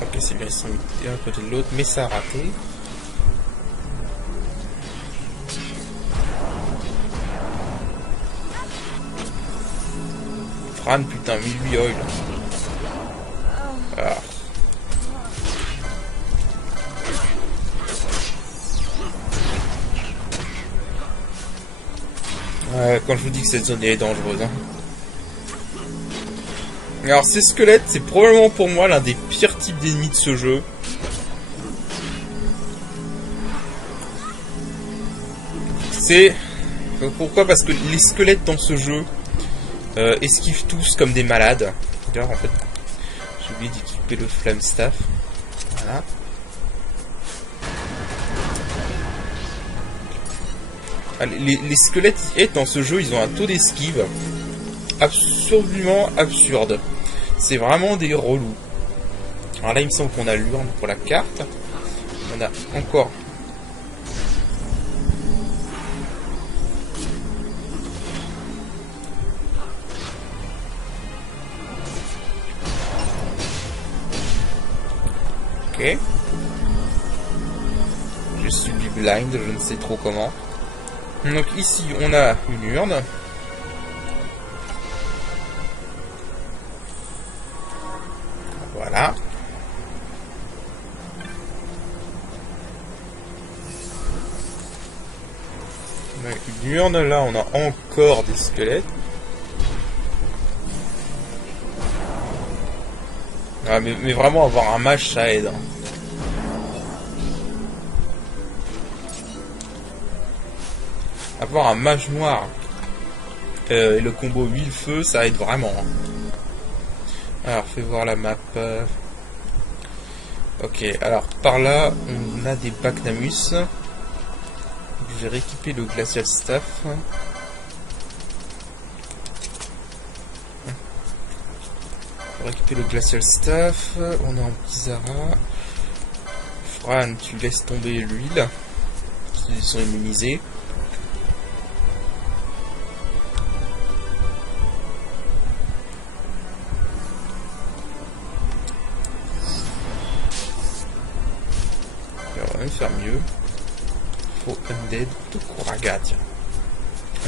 Ok, c'est bien, ils sont d'un côté de l'autre, mais ça a raté. Fran, putain, mais lui, oil. Ah. Quand je vous dis que cette zone est dangereuse, hein. Alors ces squelettes, c'est probablement pour moi l'un des pires types d'ennemis de ce jeu. C'est... Pourquoi? Parce que les squelettes dans ce jeu esquivent tous comme des malades. D'ailleurs en fait, j'ai oublié d'équiper le Flame Staff. Voilà. Les squelettes dans ce jeu, ils ont un taux d'esquive absolument absurde. C'est vraiment des relous. Alors là, il me semble qu'on a l'urne pour la carte. On a encore... Ok. Je suis blind, je ne sais trop comment. Donc ici, on a une urne. Voilà. On a une urne, là on a encore des squelettes. Ah, mais vraiment avoir un mage ça aide. Hein. Avoir un mage noir et le combo huile-feu ça aide vraiment. Hein. Alors, fais voir la map. Ok, alors par là, on a des Bacnamus. je vais rééquiper le Glacial Staff. On va rééquiper le Glacial Staff. On est en Bizarra. Fran, tu laisses tomber l'huile. Ils sont immunisés. On va même faire mieux. Faut Undead de Kuraga, tiens.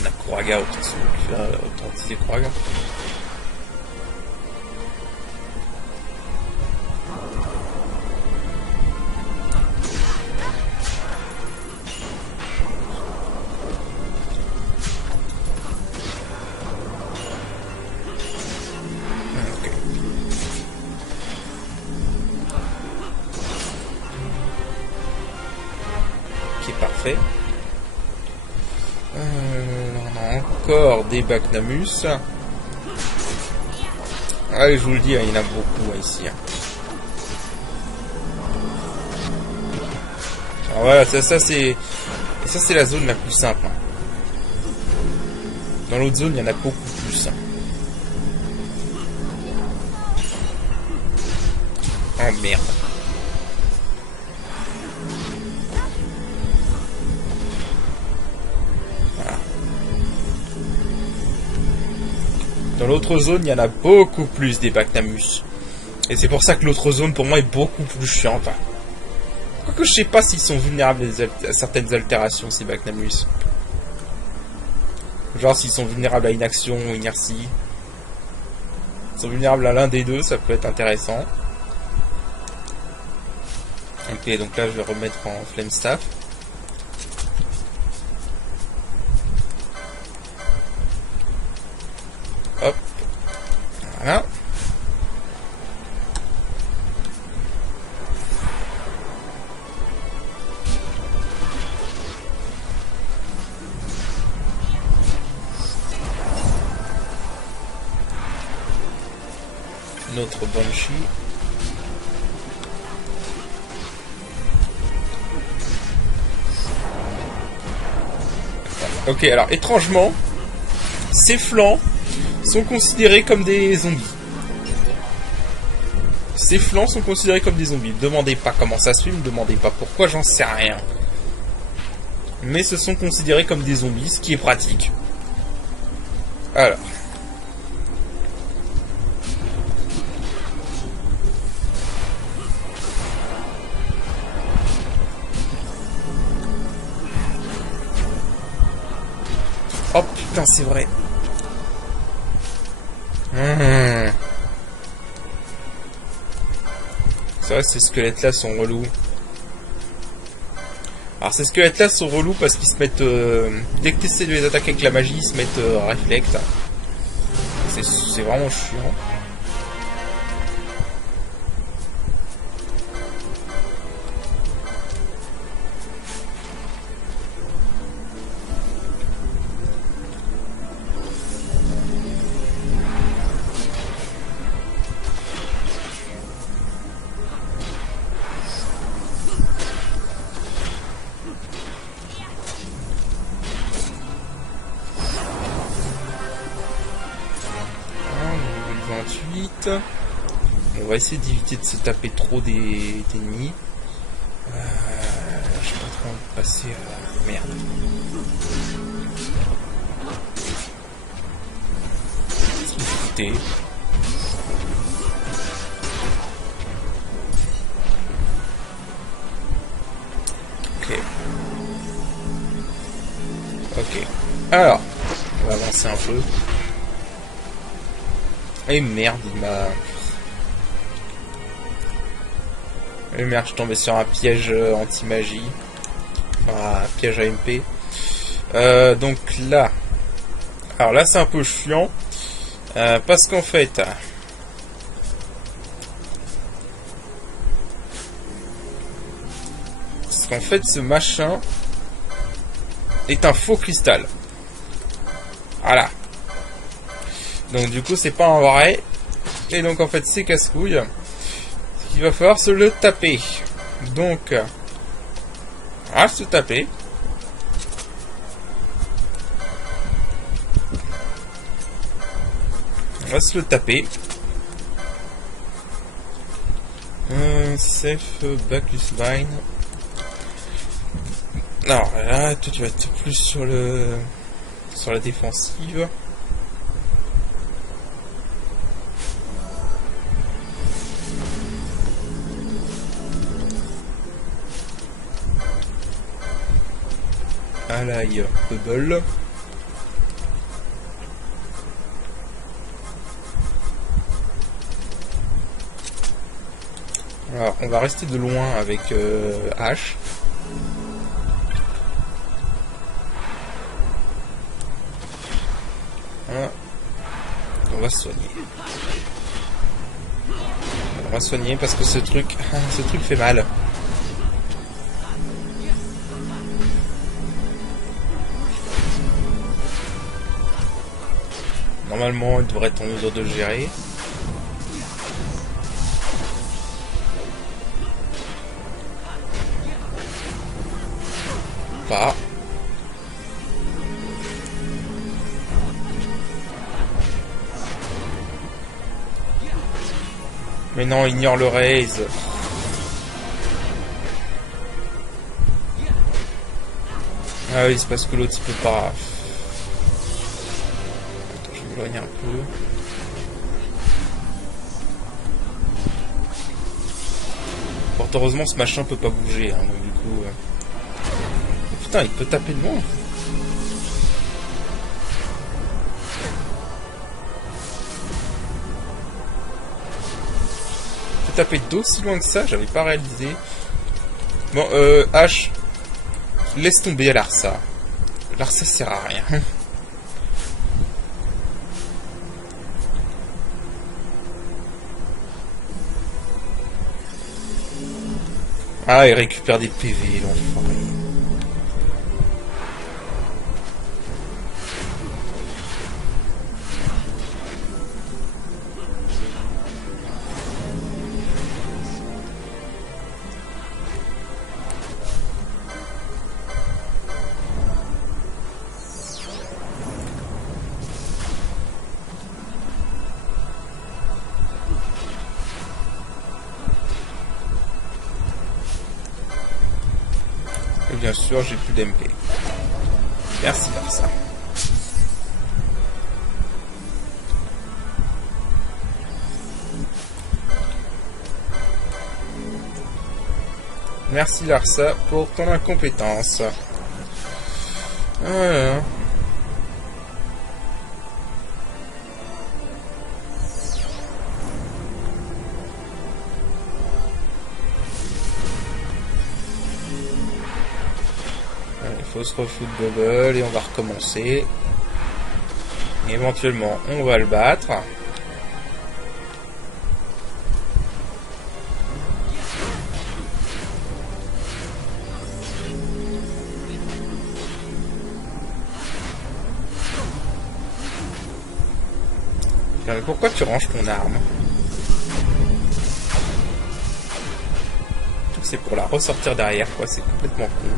On a Kuraga, autant utiliser Kuraga. Parfait. On a encore des Bacnamus. Allez, je vous le dis, il y en a beaucoup ici. Alors voilà, ça c'est la zone la plus simple. Dans l'autre zone, il y en a beaucoup plus. Oh merde. Dans l'autre zone, il y en a beaucoup plus des Bacnamus. Et c'est pour ça que l'autre zone, pour moi, est beaucoup plus chiante. Quoique je sais pas s'ils sont vulnérables à certaines altérations, ces Bacnamus. Genre s'ils sont vulnérables à inaction ou inertie. Ils sont vulnérables à l'un des deux, ça peut être intéressant. Ok, donc là, je vais remettre en Flame Staff. Hop. Voilà. Notre Banshee. Ok, alors étrangement, ces flancs sont considérés comme des zombies. Ces flancs sont considérés comme des zombies. Ne demandez pas comment ça se fait, ne demandez pas pourquoi, j'en sais rien. Mais ce sont considérés comme des zombies, ce qui est pratique. Alors. Oh putain, c'est vrai. C'est vrai que ces squelettes-là sont relous. Alors ces squelettes-là sont relous parce qu'ils se mettent... dès que tu essaies de les attaquer avec la magie, ils se mettent réflexe. C'est vraiment chiant. On va essayer d'éviter de se taper trop d'ennemis. Je suis en train de passer à... Merde. Écoutez. Ok. Ok. Alors, on va avancer un peu. Et merde, il m'a... Et merde, je suis tombé sur un piège anti-magie. Enfin, un piège AMP. Donc là... Alors là, c'est un peu chiant. Parce qu'en fait... ce machin... est un faux cristal. Voilà. Donc du coup c'est pas un vrai. Et donc en fait c'est casse-couille. Il va falloir se le taper. Donc on va se taper. On va se le taper. Safe Bacchus Vine. Alors là, toi tu vas être plus sur la défensive. Alaï, Bubble. Alors, on va rester de loin avec H. Voilà. On va se soigner. On va se soigner parce que ce truc fait mal. Normalement, il devrait être en mesure de le gérer. Pas. Mais non, ignore le raise. Ah oui, c'est parce que l'autre il peut pas. Attends, je m'éloigne un peu. Fort heureusement, ce machin peut pas bouger, hein, donc du coup. Putain, il peut taper de loin. Il peut taper d'aussi loin que ça, j'avais pas réalisé. Bon, H. Laisse tomber Larsa. Larsa sert à rien. Ah, il récupère des PV, l'enfoiré. Et bien sûr, j'ai plus d'MP. Merci Larsa. Merci Larsa pour ton incompétence. Voilà. Il faut se refoutre Bubble et on va recommencer. Et éventuellement, on va le battre. Mais pourquoi tu ranges ton arme? C'est pour la ressortir derrière, quoi. C'est complètement con.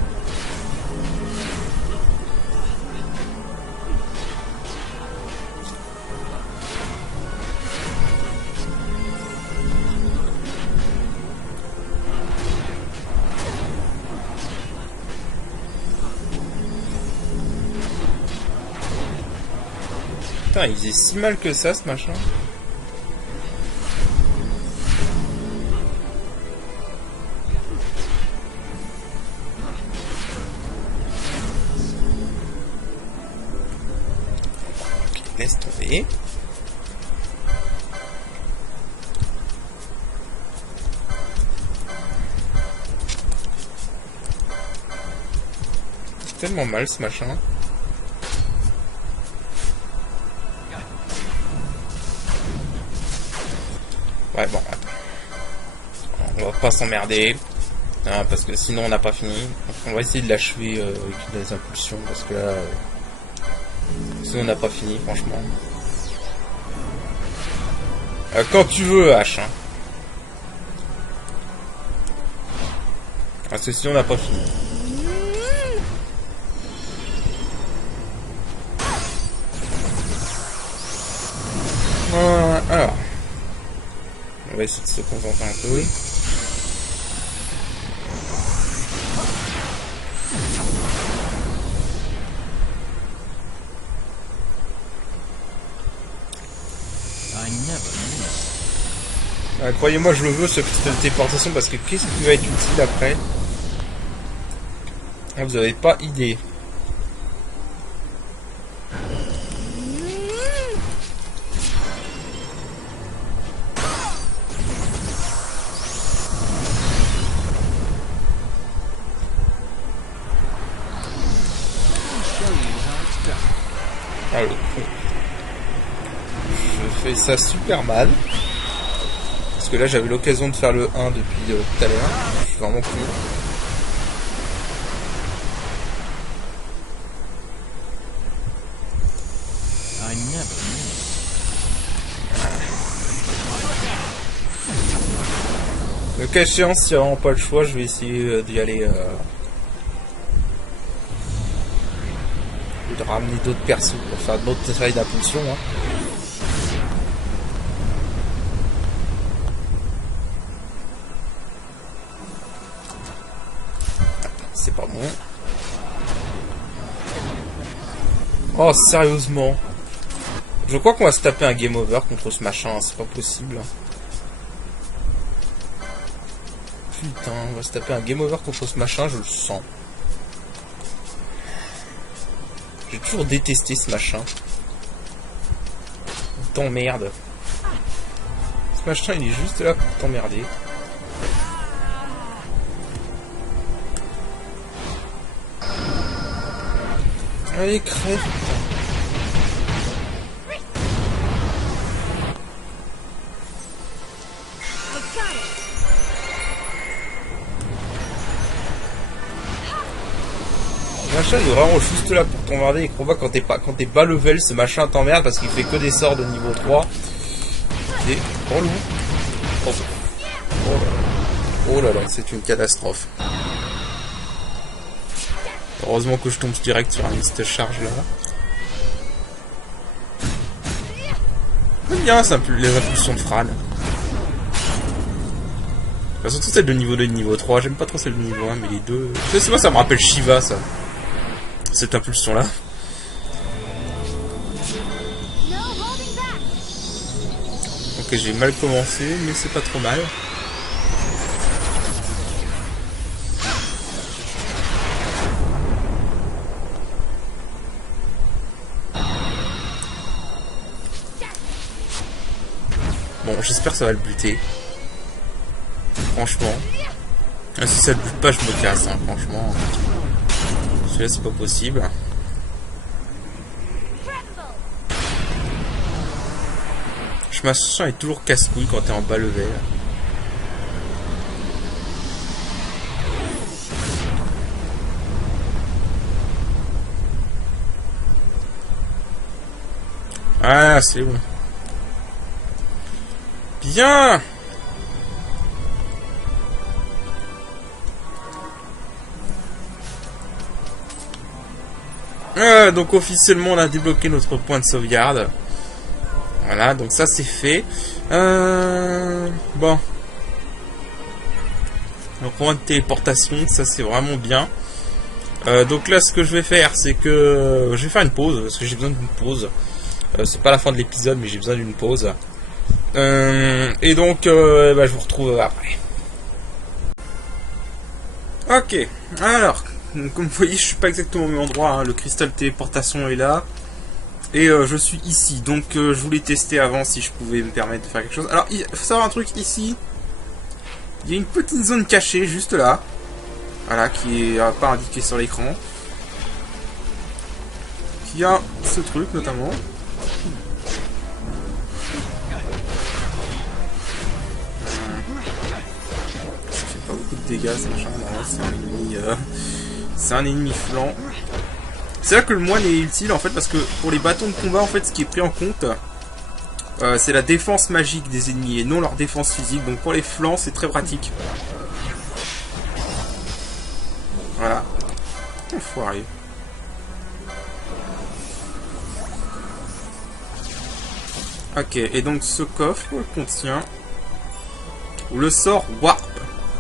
Putain, il faisait si mal que ça, ce machin. Ok, laisse tomber. C'est tellement mal, ce machin. Ouais, bon, attends. On va pas s'emmerder. Hein, parce que sinon on n'a pas fini. On va essayer de l'achever avec des impulsions. Parce que là... sinon on n'a pas fini, franchement. Quand tu veux, H. Hein. Parce que sinon on n'a pas fini. va essayer de se concentrer un peu. Croyez-moi, je le veux, ce cristal de téléportation, parce que qu'est-ce qui va être utile après? Ah, vous avez pas idée. Ah, le coup. Je fais ça super mal. Parce que là j'avais l'occasion de faire le 1 depuis tout à l'heure. Je suis vraiment cool. Le cas échéant, s'il n'y a vraiment pas le choix, je vais essayer d'y aller. De ramener d'autres persos pour faire d'autres travail d'impulsion. Hein. C'est pas bon. Oh, sérieusement. Je crois qu'on va se taper un game over contre ce machin, c'est pas possible. Putain, on va se taper un game over contre ce machin, je le sens. J'ai toujours détesté ce machin. Il t'emmerde. Ce machin, il est juste là pour t'emmerder. Allez, crève, putain. Le machin il est vraiment juste là pour t'emmerder et qu'on voit quand t'es bas level, ce machin t'emmerde parce qu'il fait que des sorts de niveau 3. Et relou. Oh là là, c'est une catastrophe. Heureusement que je tombe direct sur un liste charge là. J'aime bien ça, les impulsions de Fran. Enfin, surtout celle de niveau 2 et de niveau 3. J'aime pas trop celle de niveau 1, mais les deux... Je sais pas, ça me rappelle Shiva, ça. Cette impulsion là. Ok, j'ai mal commencé, mais c'est pas trop mal. Bon, j'espère que ça va le buter. Franchement. Si ça le bute pas, je me casse, hein, franchement. Celui-là, c'est pas possible. Je m'assure, il est toujours casse-couille quand t'es en bas level. Ah, c'est bon. Bien. Donc officiellement on a débloqué notre point de sauvegarde. Voilà, donc ça c'est fait. Bon. Donc point de téléportation, ça c'est vraiment bien. Donc là ce que je vais faire c'est que je vais faire une pause, parce que j'ai besoin d'une pause. C'est pas la fin de l'épisode mais j'ai besoin d'une pause. Et donc je vous retrouve après. Ok, alors comme vous voyez je suis pas exactement au même endroit, hein. Le cristal de téléportation est là. Et je suis ici, donc je voulais tester avant si je pouvais me permettre de faire quelque chose. Alors il faut savoir un truc ici. Il y a une petite zone cachée juste là. Voilà, qui est pas indiquée sur l'écran. Qui a ce truc notamment. Ça fait pas beaucoup de dégâts, ce machin. C'est un ennemi flanc. C'est là que le moine est utile en fait, parce que pour les bâtons de combat en fait, ce qui est pris en compte, c'est la défense magique des ennemis et non leur défense physique. Donc pour les flancs, c'est très pratique. Voilà. Enfoiré. Ok, et donc ce coffre contient ou le sort Warp.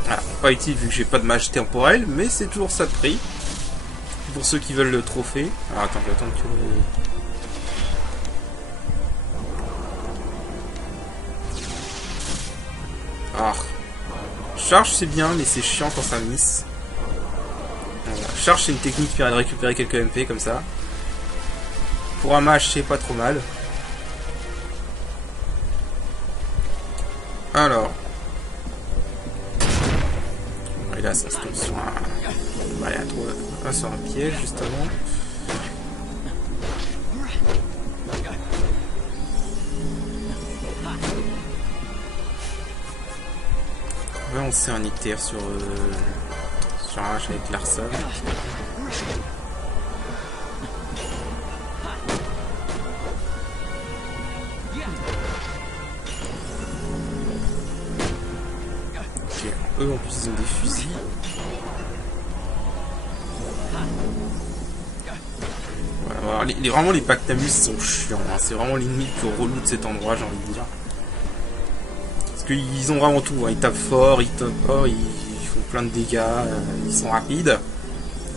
Voilà, pas utile vu que j'ai pas de mage temporel, mais c'est toujours ça de prix. Pour ceux qui veulent le trophée. Alors attends, je vais attendre que... Ah. Charge c'est bien, mais c'est chiant quand ça miss. Voilà. Charge c'est une technique qui permet de récupérer quelques MP comme ça. Pour un mage c'est pas trop mal. Alors. Et là ça se tombe sur un... Voilà, sur un piège juste avant. On va lancer un ITR sur un H avec Larson. Ok, eux en plus ils ont des fusils. Voilà, alors, vraiment les Pactamus sont chiants, hein. C'est vraiment l'ennemi le plus relou de cet endroit, j'ai envie de dire. Parce qu'ils ont vraiment tout, hein. Ils tapent fort, ils tapent fort, ils font plein de dégâts, ils sont rapides.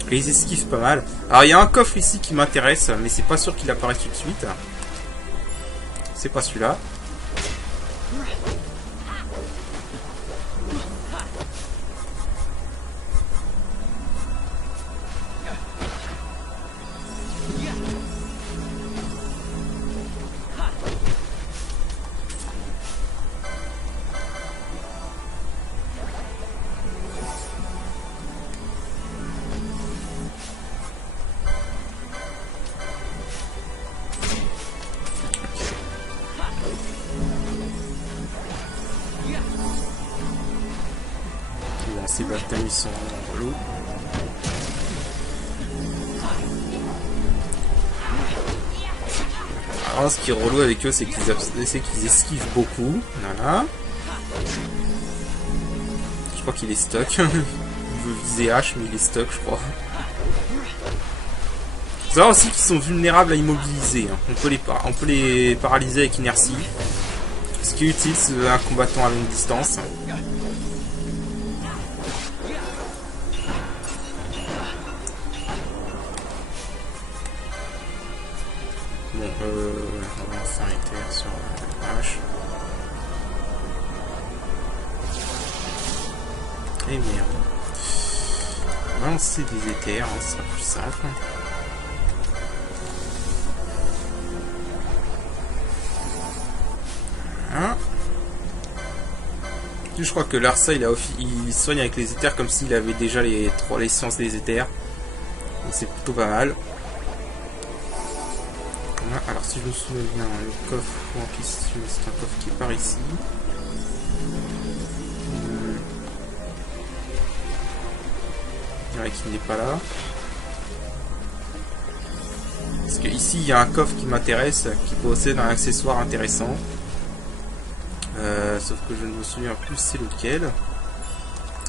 Et ils esquivent pas mal. Alors il y a un coffre ici qui m'intéresse, mais c'est pas sûr qu'il apparaisse tout de suite. C'est pas celui-là. Ces Pactamus sont vraiment relous. Alors ce qui est relou avec eux, c'est qu'ils esquivent beaucoup. Voilà. Je crois qu'il est stock. Il veut viser H, mais il est stock, je crois. Faut savoir aussi qu'ils sont vulnérables à immobiliser. Hein. On peut les paralyser avec inertie. Ce qui est utile, c'est un combattant à longue distance. Bon, on va lancer un éther sur H. Et merde. On va lancer des éthers, hein, ce sera plus simple. Voilà. Je crois que Larsa il soigne avec les éthers comme s'il avait déjà les sciences des éthers. Donc c'est plutôt pas mal. Alors si je me souviens bien, le coffre en question, c'est un coffre qui est par ici. Ouais, qui n'est pas là. Parce que ici il y a un coffre qui m'intéresse, qui possède un accessoire intéressant. Sauf que je ne me souviens plus c'est lequel.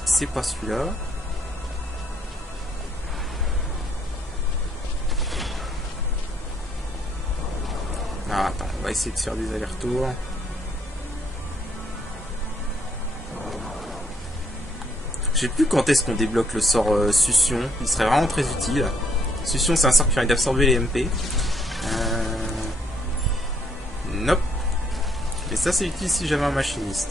C'est pas celui-là. Ah, attends, on va essayer de faire des allers-retours. Je sais plus quand est-ce qu'on débloque le sort Succion. Il serait vraiment très utile. Succion, c'est un sort qui permet d'absorber les MP. Nope. Et ça, c'est utile si j'avais un machiniste.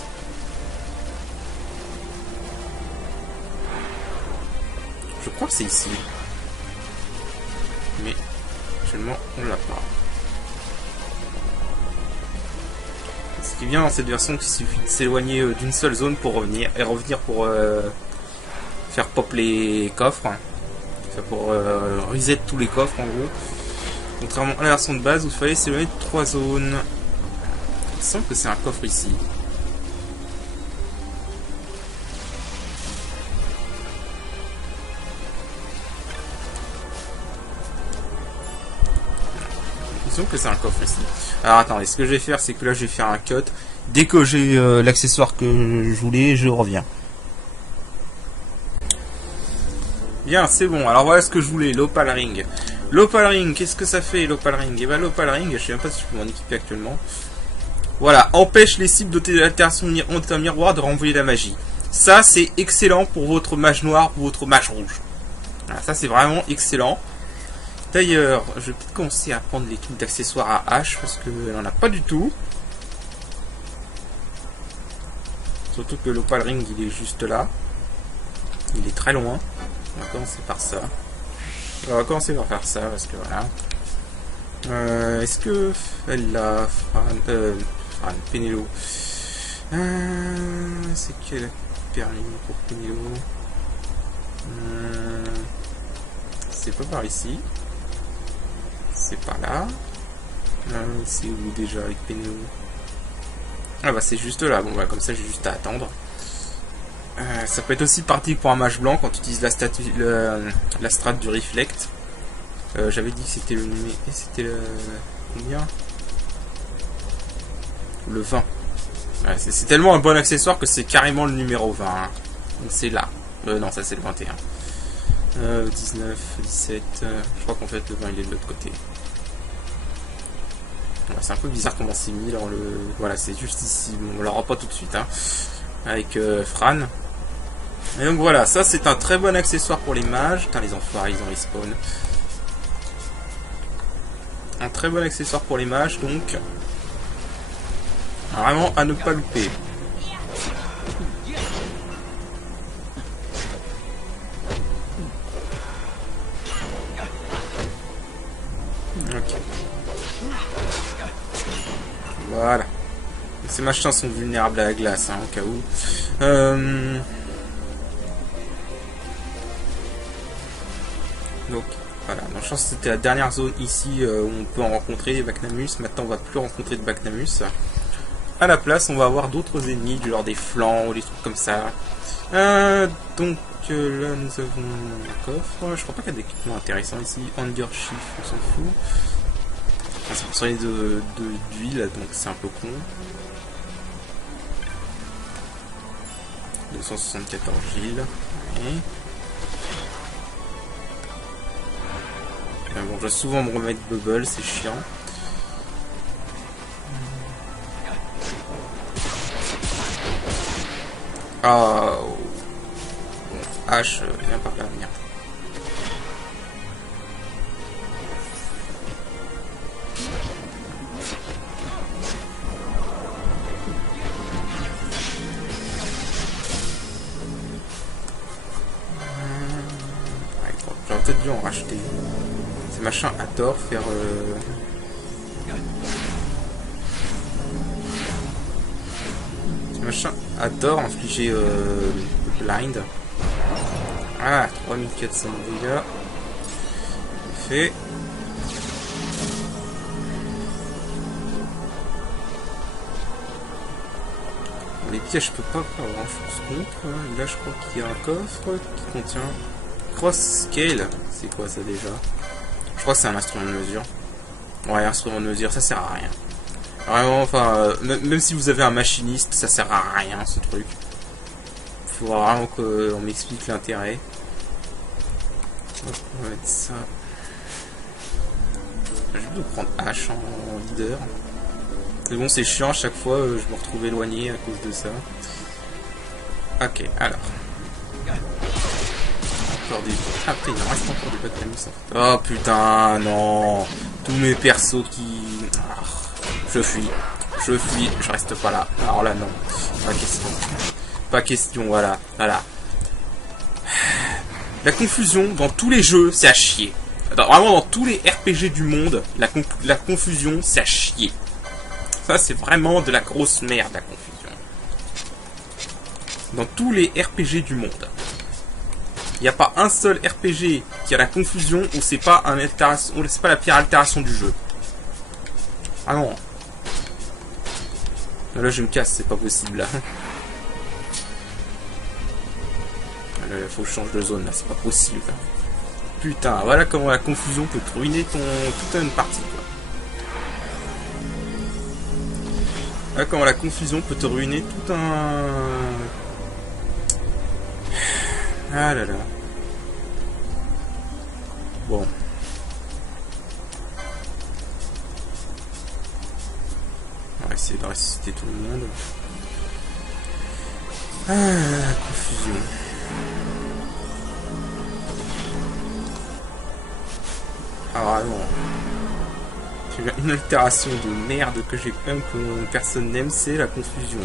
Je crois que c'est ici. Mais, actuellement, on l'a pas. Ce qui est bien dans cette version, qu'il suffit de s'éloigner d'une seule zone pour revenir. Et revenir pour faire pop les coffres. Enfin, pour reset tous les coffres, en gros. Contrairement à la version de base où il fallait s'éloigner de 3 zones. Il semble que c'est un coffre ici. Il semble que c'est un coffre ici. Alors attendez, ce que je vais faire, c'est que là je vais faire un cut. Dès que j'ai l'accessoire que je voulais, je reviens. Bien, c'est bon. Alors voilà ce que je voulais, l'Opal Ring. L'Opal Ring, qu'est-ce que ça fait l'Opal Ring? Et ben l'Opal Ring, je sais même pas si je peux m'en équiper actuellement. Voilà, empêche les cibles dotées de l'altération d'un miroir de renvoyer la magie. Ça, c'est excellent pour votre mage noir ou votre mage rouge. Voilà, ça, c'est vraiment excellent. D'ailleurs, je vais peut-être commencer à prendre les trucs d'accessoires à hache parce qu'elle n'en a pas du tout. Surtout que l'Opal Ring, il est juste là. Il est très loin. On va commencer par ça. On va commencer par faire ça parce que voilà. Est-ce que elle l'a Fran, Pénélo. C'est quel permis pour Pénélo? C'est pas par ici. C'est par là. C'est où déjà avec Pénélo? Ah bah c'est juste là. Bon bah comme ça j'ai juste à attendre. Ça peut être aussi pratique pour un mage blanc quand tu utilises la strat du reflect. J'avais dit que c'était le numéro. C'était le. Combien? Le 20. Ouais, c'est tellement un bon accessoire que c'est carrément le numéro 20. Hein. Donc c'est là. Non, ça c'est le 21. 19, 17. Je crois qu'en fait le 20 il est de l'autre côté. Ouais, c'est un peu bizarre comment c'est mis. Alors voilà, c'est juste ici. Bon, on l'aura pas tout de suite. Hein. Avec Fran. Et donc voilà, ça c'est un très bon accessoire pour les mages. Putain, les enfoirés, ils ont respawn. Un très bon accessoire pour les mages, donc vraiment à ne pas louper. Ok. Voilà. Ces machins sont vulnérables à la glace, hein, au cas où. Donc voilà, donc je pense que c'était la dernière zone ici où on peut en rencontrer des Bacnamus. Maintenant on va plus rencontrer de Bacnamus. À la place on va avoir d'autres ennemis, du genre des flancs ou des trucs comme ça. Donc là nous avons un coffre. Je crois pas qu'il y a d'équipement intéressant ici. Hunger Shift, on s'en fout. Enfin, c'est pour soigner d'huile, donc c'est un peu con. 274 Gilles. Ouais. Bon, je dois souvent me remettre Bubble, c'est chiant. Oh. Bon, H, viens par là, viens. J'aurais peut-être dû en racheter. Ces machins adorent faire... Ces machins adorent infliger blind. Ah, 3400 dégâts. Fait. Les pièges, je peux pas faire grand chose contre. Là, je crois qu'il y a un coffre qui contient Cross Scale. C'est quoi ça déjà? Je crois que c'est un instrument de mesure. Ouais, instrument de mesure, ça sert à rien. Vraiment, enfin, même si vous avez un machiniste, ça sert à rien ce truc. Il faut vraiment qu'on m'explique l'intérêt. On va mettre ça. Je vais prendre H en leader. Mais bon, c'est chiant, à chaque fois, je me retrouve éloigné à cause de ça. Ok, alors. Encore des... Ah putain, il en reste encore des Bacnamus en fait. Oh putain, non. Tous mes persos qui... Ah, je fuis, je reste pas là. Alors là, non. Pas question. Pas question, voilà. Voilà. La confusion dans tous les jeux, c'est à chier. Vraiment, dans tous les RPG du monde, la confusion, c'est à chier. Ça, c'est vraiment de la grosse merde, la confusion. Dans tous les RPG du monde. Il n'y a pas un seul RPG qui a la confusion où c'est pas c'est pas la pire altération du jeu. Ah non. Là, je me casse, c'est pas possible. Là, il faut que je change de zone, là, c'est pas possible. Putain, voilà comment la confusion peut te ruiner toute une partie, quoi. Voilà comment la confusion peut te ruiner tout un... Ah là là. Bon. On va essayer de ressusciter tout le monde. Ah, confusion. Ah, vraiment. Une altération de merde que j'ai quand même que personne n'aime, c'est la confusion.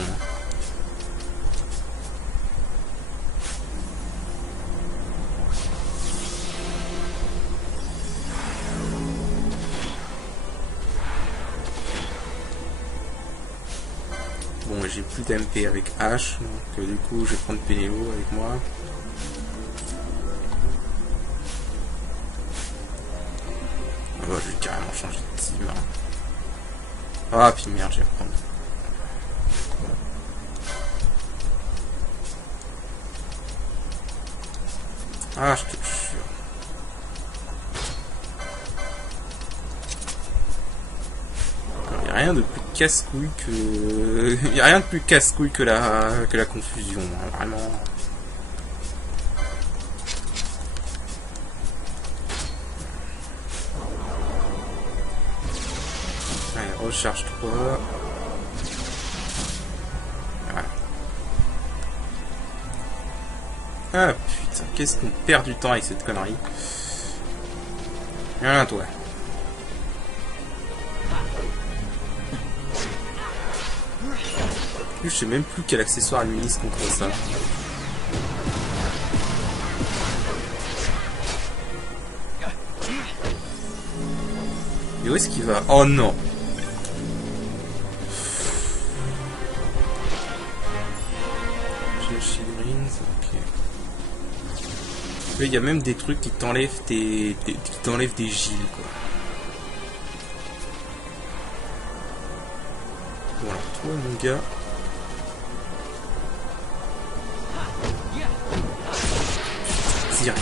Bon, j'ai plus d'MP avec H, donc du coup je vais prendre Pénélo avec moi. Oh, je vais carrément changer de team. Ah, puis merde, je vais reprendre. Ah, je te jure. Il n'y a rien de plus casse-couille que... Il n'y a rien de plus casse-couille que la confusion, hein, vraiment. Allez, recharge 3. Voilà. Ah putain, qu'est-ce qu'on perd du temps avec cette connerie. Viens toi. Je sais même plus quel accessoire utilise contre ça. Et où est-ce qu'il va? Oh non! J'ai Shilrins, ok. Il y a même des trucs qui t'enlèvent des giles, quoi. Bon alors toi mon gars. Direct.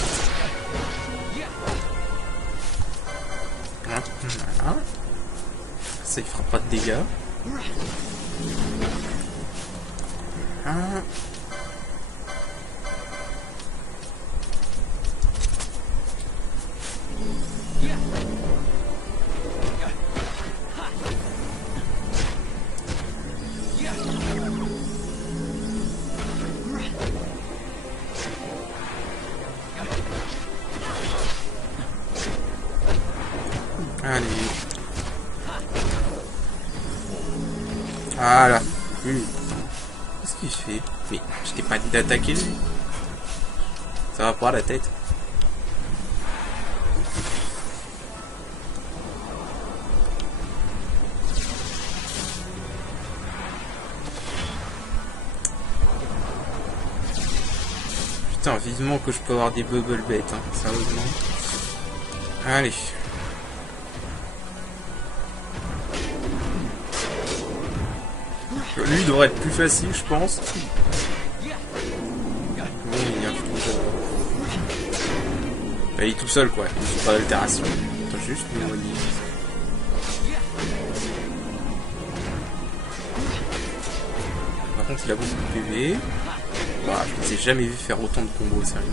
Voilà. Ça il fera pas de dégâts. Ah. Allez. Voilà. Qu'est-ce qu'il fait? Mais je t'ai pas dit d'attaquer lui. Ça va pas la tête. Putain, vivement que je peux avoir des bubble bêtes, hein, sérieusement. Allez. Lui devrait être plus facile, je pense. Bon, il vient il est tout seul, quoi. Il ne fait pas d'altération. Attends, juste m'éloigner. Par contre, il a beaucoup de PV. Bah, je ne les ai jamais vu faire autant de combos, sérieux.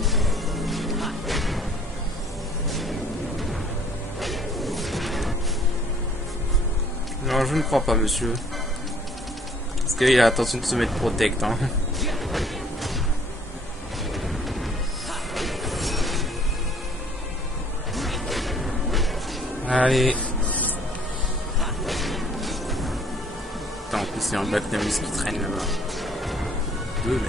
Non, je ne crois pas, monsieur. Parce qu'il a l'intention de se mettre protect, hein. Allez. Attends, en plus c'est un Black Namus qui traîne là-bas. Deux même.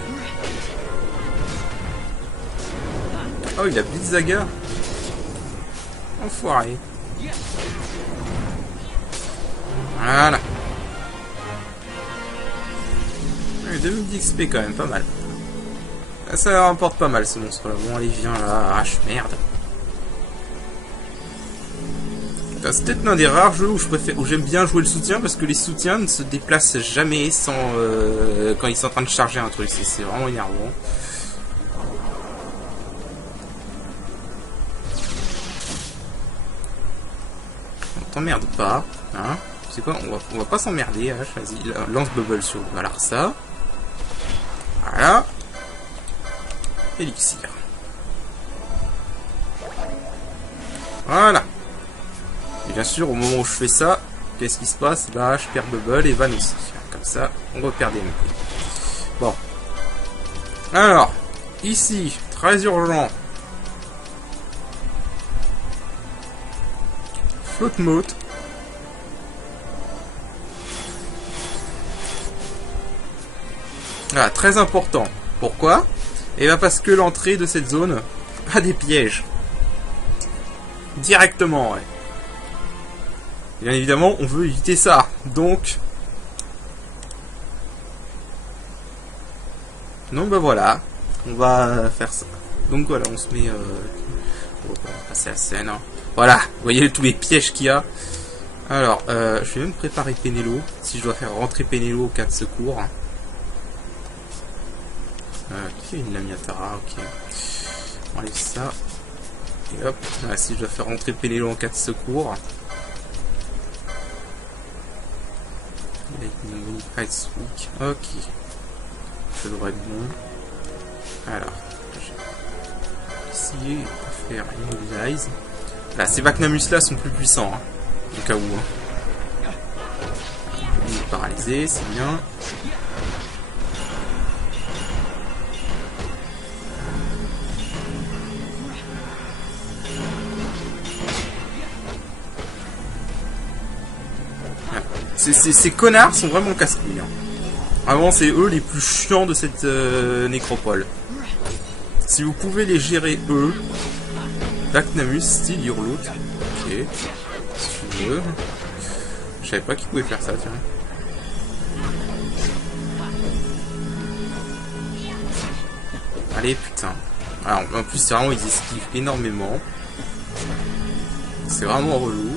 Oh, il a Blitzaga. Enfoiré. Voilà. 2000 d'XP quand même, pas mal. Ça rapporte pas mal ce monstre là. Bon allez viens là, H, merde. C'est peut-être l'un des rares jeux où j'aime bien jouer le soutien parce que les soutiens ne se déplacent jamais sans quand ils sont en train de charger un truc. C'est vraiment énervant. On t'emmerde pas, hein. C'est quoi, on va pas s'emmerder, H, vas-y, lance bubble sur Valarsa. Voilà. Élixir. Voilà. Et bien sûr, au moment où je fais ça, qu'est-ce qui se passe? Là, je perds bubble et Van aussi. Comme ça, on repère des MP. Bon. Alors, ici, très urgent. Flotte mode. Voilà, très important. Pourquoi? Et bien parce que l'entrée de cette zone a des pièges. Directement, ouais. Bien évidemment, on veut éviter ça. Donc bah voilà. On va faire ça. Donc voilà, on se met... on va passer la scène. Hein. Voilà, vous voyez tous les pièges qu'il y a. Alors, je vais même préparer Penelo. Si je dois faire rentrer Penelo au cas de secours. Qui est une Lamiatara, ok. On enlève ça. Et hop, voilà, si je dois faire rentrer Penelo en cas de secours. Ok. Ça devrait être bon. Alors, essayer de faire Immobilize. Là, ces Vacnamus là sont plus puissants, hein, au cas où. Hein. Il est paralysé, c'est bien. Ces connards sont vraiment casse-couilles. Hein. Vraiment, c'est eux les plus chiants de cette nécropole. Si vous pouvez les gérer, eux. Vacnamus, style Hurlout. Ok. Si tu veux. Je savais pas qu'ils pouvaient faire ça, tiens. Allez, putain. Alors, en plus, c'est vraiment, ils esquivent énormément. C'est vraiment relou.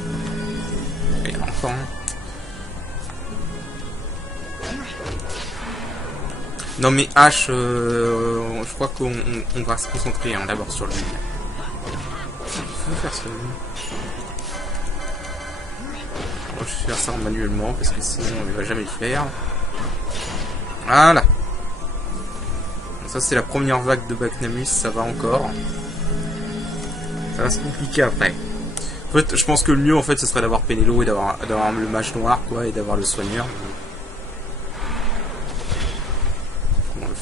Et enfin... Non mais H, je crois qu'on va se concentrer hein, d'abord sur lui. Je vais faire ça. Je vais faire ça manuellement parce que sinon on ne va jamais le faire. Voilà. Ça c'est la première vague de Vacnamus, ça va encore. Ça va se compliquer après. En fait, je pense que le mieux en fait ce serait d'avoir Penelo et d'avoir le mage noir quoi et d'avoir le soigneur.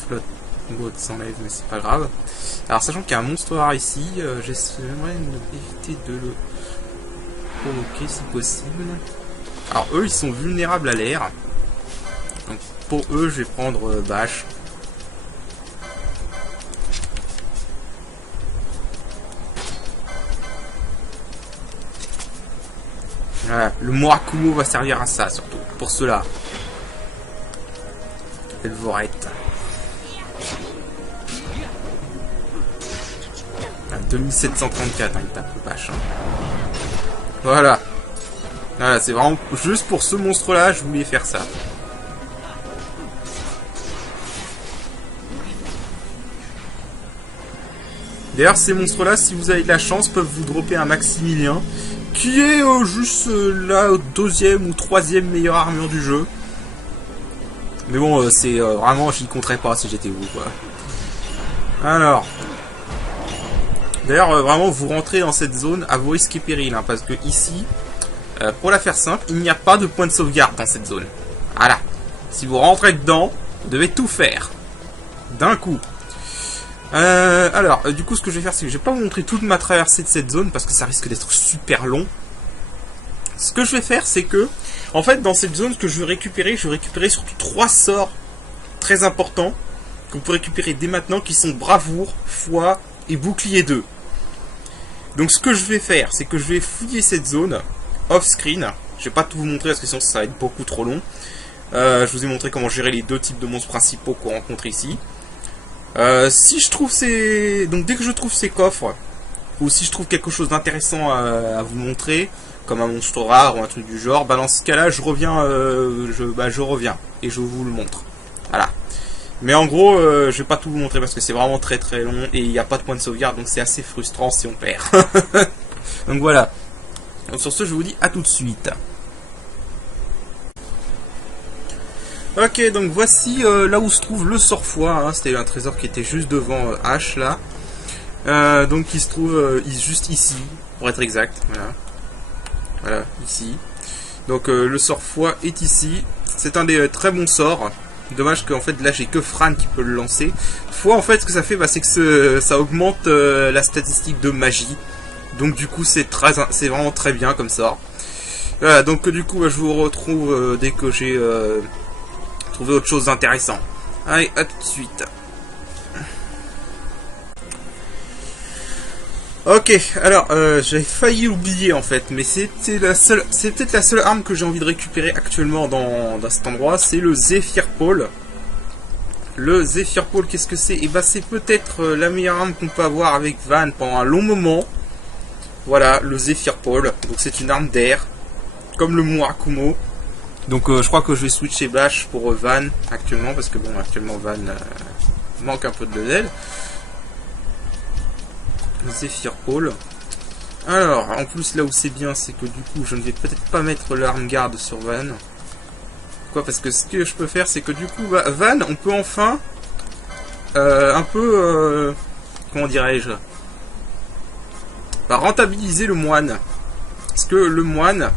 Flotte mode s'enlève mais c'est pas grave. Alors sachant qu'il y a un monstre rare ici, j'aimerais éviter de le provoquer si possible. Alors eux ils sont vulnérables à l'air. Donc pour eux je vais prendre Bâche. Voilà, le Morakumo va servir à ça surtout, pour cela. Et le Vorette. 2734, hein, il tape le Bâche. Hein. Voilà. Voilà, c'est vraiment juste pour ce monstre-là, je voulais faire ça. D'ailleurs, ces monstres-là, si vous avez de la chance, peuvent vous dropper un Maximilien, qui est juste la deuxième ou troisième meilleure armure du jeu. Mais bon, c'est vraiment, j'y compterais pas si j'étais vous, quoi. Alors... D'ailleurs, vraiment, vous rentrez dans cette zone à vos risques et périls, hein, parce que ici, pour la faire simple, il n'y a pas de point de sauvegarde dans cette zone. Voilà. Si vous rentrez dedans, vous devez tout faire. D'un coup. Alors, du coup, ce que je vais faire, c'est que je vais pas vous montrer toute ma traversée de cette zone, parce que ça risque d'être super long. Ce que je vais faire, c'est que, en fait, dans cette zone, ce que je vais récupérer surtout 3 sorts très importants, que vous pouvez récupérer dès maintenant, qui sont Bravoure, Foi et Bouclier 2. Donc ce que je vais faire, c'est que je vais fouiller cette zone off-screen. Je vais pas tout vous montrer parce que sinon ça va être beaucoup trop long. Je vous ai montré comment gérer les deux types de monstres principaux qu'on rencontre ici. Si je trouve ces... Donc dès que je trouve ces coffres, ou si je trouve quelque chose d'intéressant à vous montrer, comme un monstre rare ou un truc du genre, bah dans ce cas-là, je reviens, je reviens et je vous le montre. Voilà. Mais en gros, je vais pas tout vous montrer parce que c'est vraiment très très long et il n'y a pas de point de sauvegarde, donc c'est assez frustrant si on perd. Donc voilà. Donc sur ce, je vous dis à tout de suite. Ok, donc voici là où se trouve le Sort-Foi. Hein, c'était un trésor qui était juste devant H là. Donc il se trouve juste ici, pour être exact. Voilà. Voilà, ici. Donc le Sort-Foi est ici. C'est un des très bons sorts. Dommage qu'en fait là j'ai que Fran qui peut le lancer. Fois en fait ce que ça fait, bah, c'est que ça augmente la statistique de magie. Donc du coup c'est vraiment très bien comme sort. Voilà, donc du coup bah, je vous retrouve dès que j'ai trouvé autre chose d'intéressant. Allez, à tout de suite. Ok, alors j'avais failli oublier en fait, mais c'est peut-être la seule arme que j'ai envie de récupérer actuellement dans cet endroit, c'est le Zephyr Pole. Le Zephyr Pole, qu'est-ce que c'est? Et bah c'est peut-être la meilleure arme qu'on peut avoir avec Van pendant un long moment. Voilà, le Zephyr Pole. Donc c'est une arme d'air, comme le Murakumo. Donc je crois que je vais switcher Bash pour Van actuellement, parce que bon, actuellement Van manque un peu de level. Zephyr Pole. Alors, en plus là où c'est bien, c'est que du coup je ne vais peut-être pas mettre l'arme garde sur Van. Pourquoi? Parce que ce que je peux faire, c'est que du coup bah, Van, on peut enfin un peu comment dirais-je, bah, rentabiliser le moine. Parce que le moine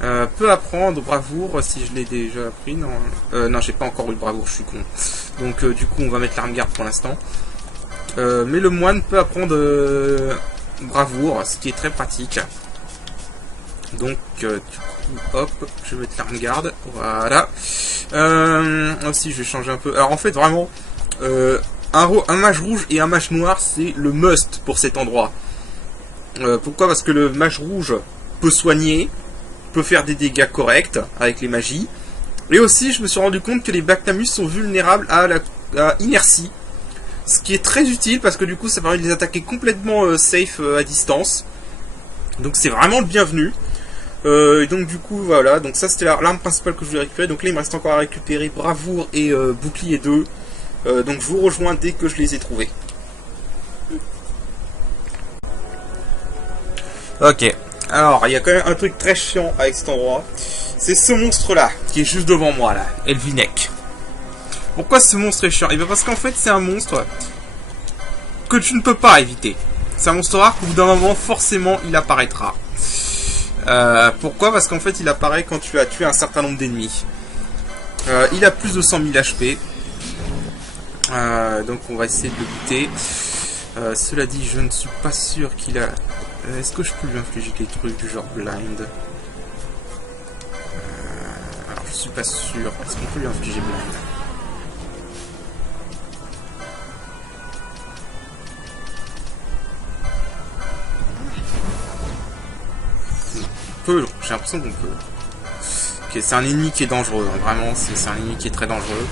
peut apprendre bravoure, si je l'ai déjà appris. Non, j'ai pas encore eu de bravoure, je suis con. Donc du coup on va mettre l'arme garde pour l'instant. Mais le moine peut apprendre bravoure, ce qui est très pratique. Donc, du coup, hop, je vais mettre l'arme garde. Voilà. Aussi, je vais changer un peu. Alors, en fait, vraiment, un mage rouge et un mage noir, c'est le must pour cet endroit. Pourquoi? Parce que le mage rouge peut soigner, peut faire des dégâts corrects avec les magies. Et aussi, je me suis rendu compte que les Bactamus sont vulnérables à inertie. Ce qui est très utile parce que du coup ça permet de les attaquer complètement safe à distance. Donc c'est vraiment le bienvenu. Et donc du coup voilà, donc ça c'était l'arme principale que je voulais récupérer. Donc là il me reste encore à récupérer bravoure et bouclier 2. Donc je vous rejoins dès que je les ai trouvés. Ok, alors il y a quand même un truc très chiant avec cet endroit. C'est ce monstre là qui est juste devant moi là, Elvinek. Pourquoi ce monstre est chiant? Et bien parce qu'en fait c'est un monstre que tu ne peux pas éviter. C'est un monstre rare qu'au bout d'un moment forcément il apparaîtra. Pourquoi? Parce qu'en fait il apparaît quand tu as tué un certain nombre d'ennemis. Il a plus de 100 000 HP. Donc on va essayer de le buter. Cela dit, je ne suis pas sûr qu'il a... Est-ce que je peux lui infliger des trucs du genre blind? Alors je suis pas sûr. Est-ce qu'on peut lui infliger blind? J'ai l'impression qu'on peut. Ok, c'est un ennemi qui est dangereux, hein. Vraiment, c'est un ennemi qui est très dangereux.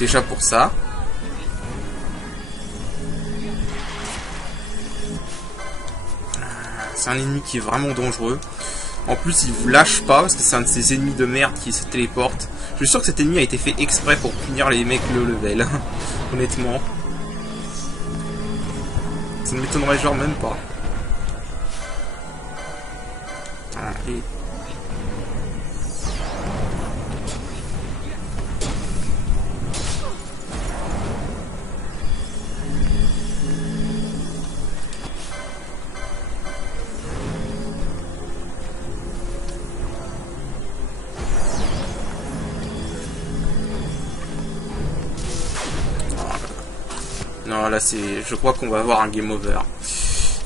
Déjà pour ça. C'est un ennemi qui est vraiment dangereux. En plus, il vous lâche pas, parce que c'est un de ces ennemis de merde qui se téléporte. Je suis sûr que cet ennemi a été fait exprès pour punir les mecs le level. Honnêtement. Ça ne m'étonnerait genre même pas. Et... Non, là c'est... Je crois qu'on va avoir un game over.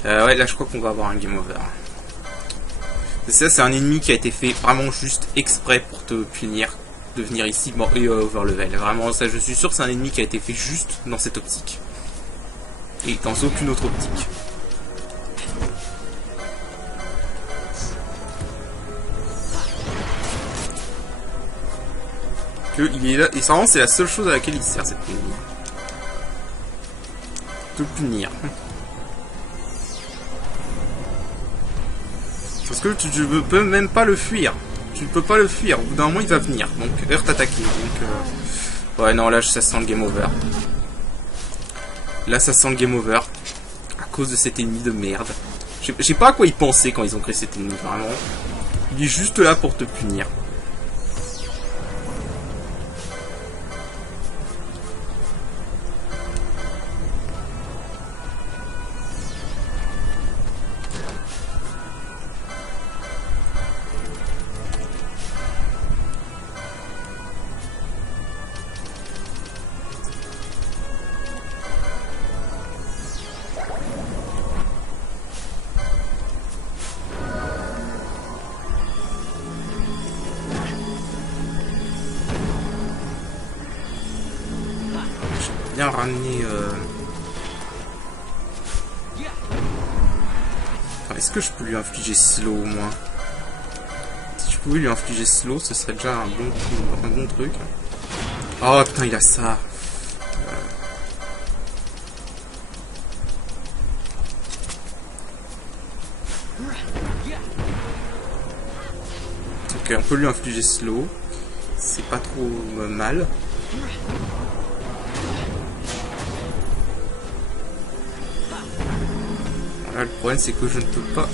Ouais, là je crois qu'on va avoir un game over. Ça, c'est un ennemi qui a été fait vraiment juste exprès pour te punir de venir ici et over level. Vraiment, ça, je suis sûr que c'est un ennemi qui a été fait juste dans cette optique. Et dans aucune autre optique. Il est là, et vraiment, c'est la seule chose à laquelle il sert, cette ennemi. Te punir. Parce que tu ne peux même pas le fuir. Tu ne peux pas le fuir. Au bout d'un moment, il va venir. Donc, heure t'attaquer. Donc, ouais, non, là, ça sent le game over. Là, ça sent le game over. À cause de cet ennemi de merde. Je sais pas à quoi ils pensaient quand ils ont créé cet ennemi, vraiment. Il est juste là pour te punir. ramener... Enfin, est-ce que je peux lui infliger slow au moins? Si je pouvais lui infliger slow, ce serait déjà un bon truc. Oh putain, il a ça. Ok, on peut lui infliger slow. C'est pas trop mal. Là, le problème, c'est que je ne peux pas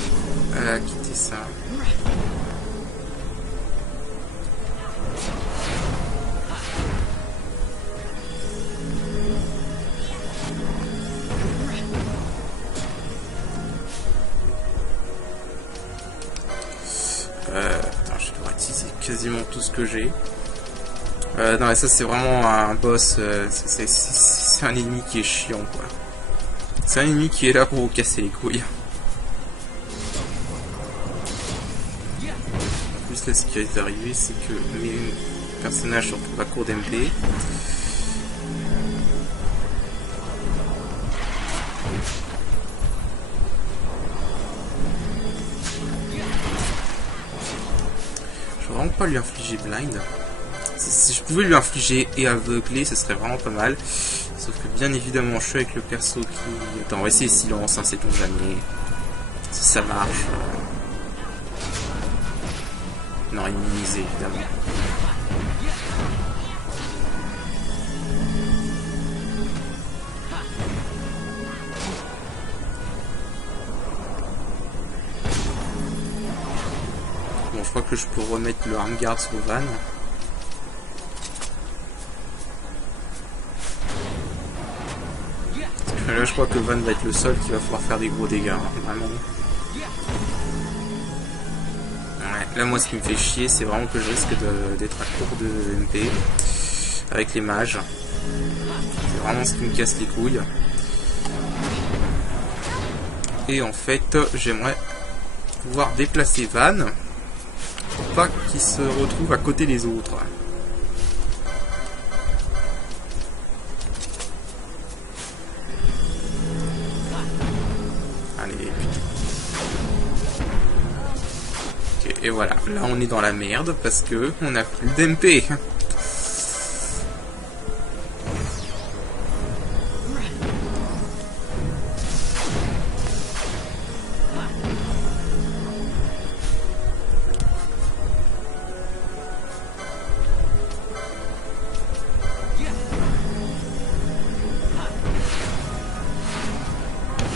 quitter ça. Attends, je dois utiliser quasiment tout ce que j'ai. Non, mais ça, c'est vraiment un boss. C'est un ennemi qui est chiant, quoi. C'est un ennemi qui est là pour vous casser les couilles. En plus, là, ce qui est arrivé, c'est que mes personnages se retrouvent à court d'MP. Je vais vraiment pas lui infliger blind. Si je pouvais lui infliger et aveugler, ce serait vraiment pas mal. Sauf que bien évidemment, je suis avec le perso qui... Attends, on va essayer silence, hein, sait-on jamais. Si ça marche. Non, immuniser, évidemment. Bon, je crois que je peux remettre le arm guard sur Van. Là, je crois que Van va être le seul qui va pouvoir faire des gros dégâts, hein, vraiment. Ouais, là, moi, ce qui me fait chier, c'est vraiment que je risque d'être à court de MP avec les mages. C'est vraiment ce qui me casse les couilles. Et en fait, j'aimerais pouvoir déplacer Van pour pas qu'il se retrouve à côté des autres. Et voilà, là on est dans la merde parce que on n'a plus d'MP.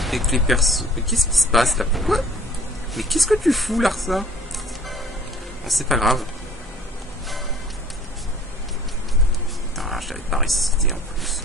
Avec les persos. Mais qu'est-ce qui se passe là? Pourquoi? Mais qu'est-ce que tu fous, Larsa? C'est pas grave. Ah, je l'avais pas ressuscité en plus.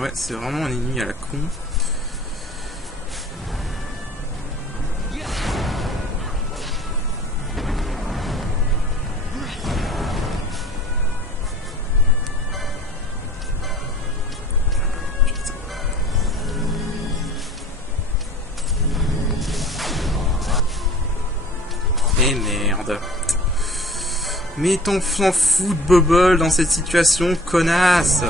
Ouais, c'est vraiment un ennemi à la con. Et merde. Mais t'en fous de Bubble dans cette situation, connasse.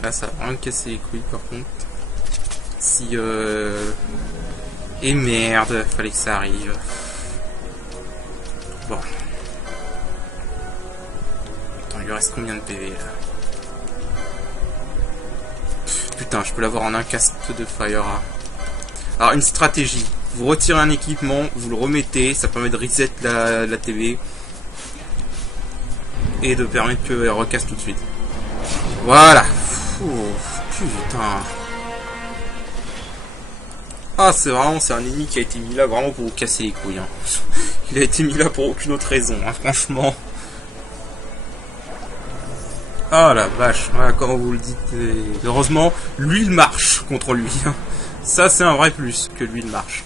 Là, ça va vraiment me casser les couilles par contre. Si Et merde, fallait que ça arrive. Bon. Attends, il lui reste combien de PV là? putain, je peux l'avoir en un cast de Fire. Alors, une stratégie. Vous retirez un équipement, vous le remettez, ça permet de reset la TV. Et de permettre qu'elle recasse tout de suite. Voilà. Putain. Ah, c'est un ennemi qui a été mis là vraiment pour vous casser les couilles. Hein. Il a été mis là pour aucune autre raison, hein, franchement. Ah la vache, voilà, comme vous le dites. Heureusement, l'huile marche contre lui. Ça, c'est un vrai plus, que l'huile marche.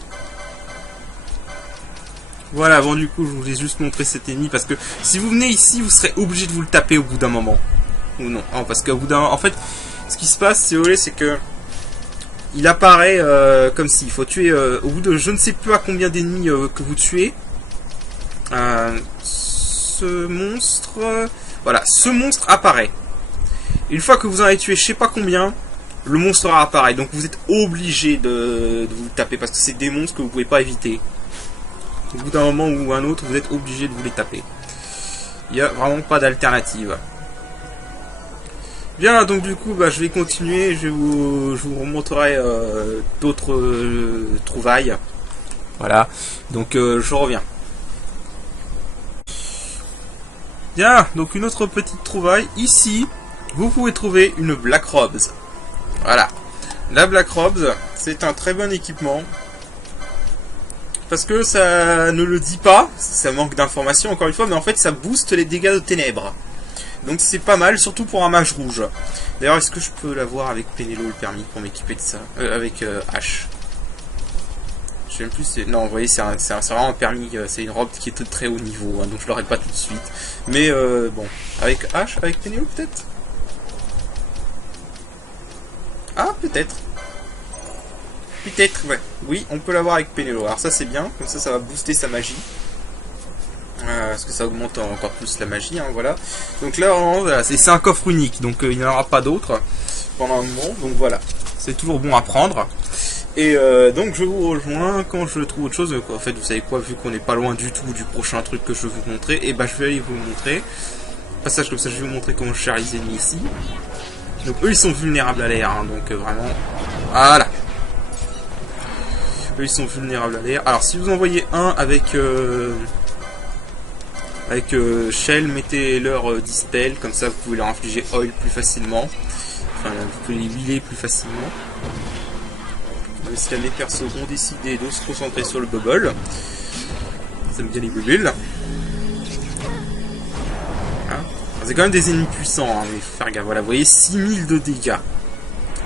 Voilà, bon du coup, je vous ai juste montré cet ennemi, parce que si vous venez ici, vous serez obligé de vous le taper au bout d'un moment. Ou non, non parce qu'au bout d'un... En fait, ce qui se passe, si vous voulez, c'est que... Il apparaît comme s'il faut tuer... au bout de je ne sais plus à combien d'ennemis que vous tuez. Ce monstre... voilà, ce monstre apparaît. Une fois que vous en avez tué je sais pas combien, le monstre apparaît. Donc vous êtes obligé de vous le taper, parce que c'est des monstres que vous pouvez pas éviter. Au bout d'un moment ou un autre, vous êtes obligé de vous les taper. Il n'y a vraiment pas d'alternative. Bien, donc du coup, bah, je vais continuer. Je vous remontrerai d'autres trouvailles. Voilà, donc je reviens. Bien, donc une autre petite trouvaille. Ici, vous pouvez trouver une Black Robes. Voilà. La Black Robes, c'est un très bon équipement. Parce que ça ne le dit pas, ça manque d'informations encore une fois, mais en fait ça booste les dégâts de ténèbres. Donc c'est pas mal, surtout pour un mage rouge. D'ailleurs, est-ce que je peux l'avoir avec Pénélo le permis pour m'équiper de ça avec H. Je sais même plus, non, vous voyez, c'est vraiment un permis, c'est une robe qui est de très haut niveau, hein, donc je l'aurai pas tout de suite. Mais bon, avec H, avec Pénélo peut-être. Ah, peut-être. Peut-être, ouais. Oui, on peut l'avoir avec Pénélo. Alors ça c'est bien, comme ça va booster sa magie. Parce que ça augmente encore plus la magie, hein, voilà. Donc là, voilà, c'est un coffre unique, donc il n'y en aura pas d'autres pendant un moment. Donc voilà, c'est toujours bon à prendre. Et donc je vous rejoins quand je trouve autre chose. En fait, vous savez quoi, vu qu'on n'est pas loin du tout du prochain truc que je vais vous montrer, et bah je vais aller vous montrer. Passage comme ça, je vais vous montrer comment je gère les ennemis ici. Donc eux ils sont vulnérables à l'air, hein, donc vraiment, voilà. Eux ils sont vulnérables à l'air. Alors si vous envoyez un avec Shell, mettez leur Dispel, comme ça vous pouvez leur infliger Oil plus facilement. Enfin, vous pouvez les healer plus facilement. Si les persos ont décidé de se concentrer sur le bubble. Ça me bien les bubbles. C'est quand même des ennemis puissants, hein, mais il faut faire gaffe. Voilà, vous voyez, 6000 de dégâts.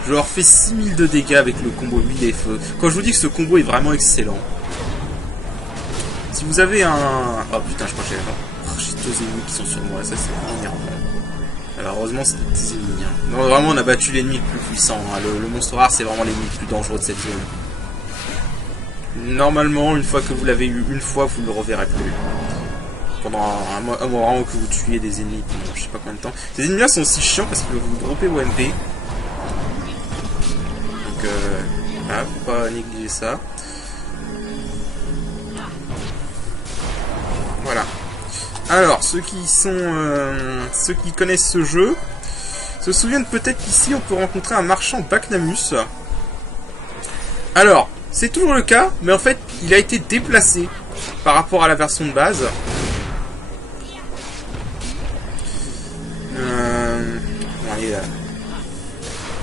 Je leur fais 6000 de dégâts avec le combo huile et feu. Quand je vous dis que ce combo est vraiment excellent. Si vous avez un... Oh putain, je crois que j'ai 2 ennemis qui sont sur moi, ça c'est vraiment énervant. Alors heureusement c'est des petits ennemis. Hein. Non, vraiment on a battu l'ennemi le plus puissant. Hein. Le monstre rare c'est vraiment l'ennemi le plus dangereux de cette zone. Normalement, une fois que vous l'avez eu une fois, vous ne le reverrez plus. Pendant un moment que vous tuez des ennemis pendant je sais pas combien de temps. Ces ennemis là sont aussi chiants parce qu'ils peuvent vous dropper vos MP. Donc voilà, faut pas négliger ça. Voilà. Alors, ceux qui connaissent ce jeu se souviennent peut-être qu'ici on peut rencontrer un marchand Baknamus. Alors, c'est toujours le cas, mais en fait, il a été déplacé par rapport à la version de base. Allez, là.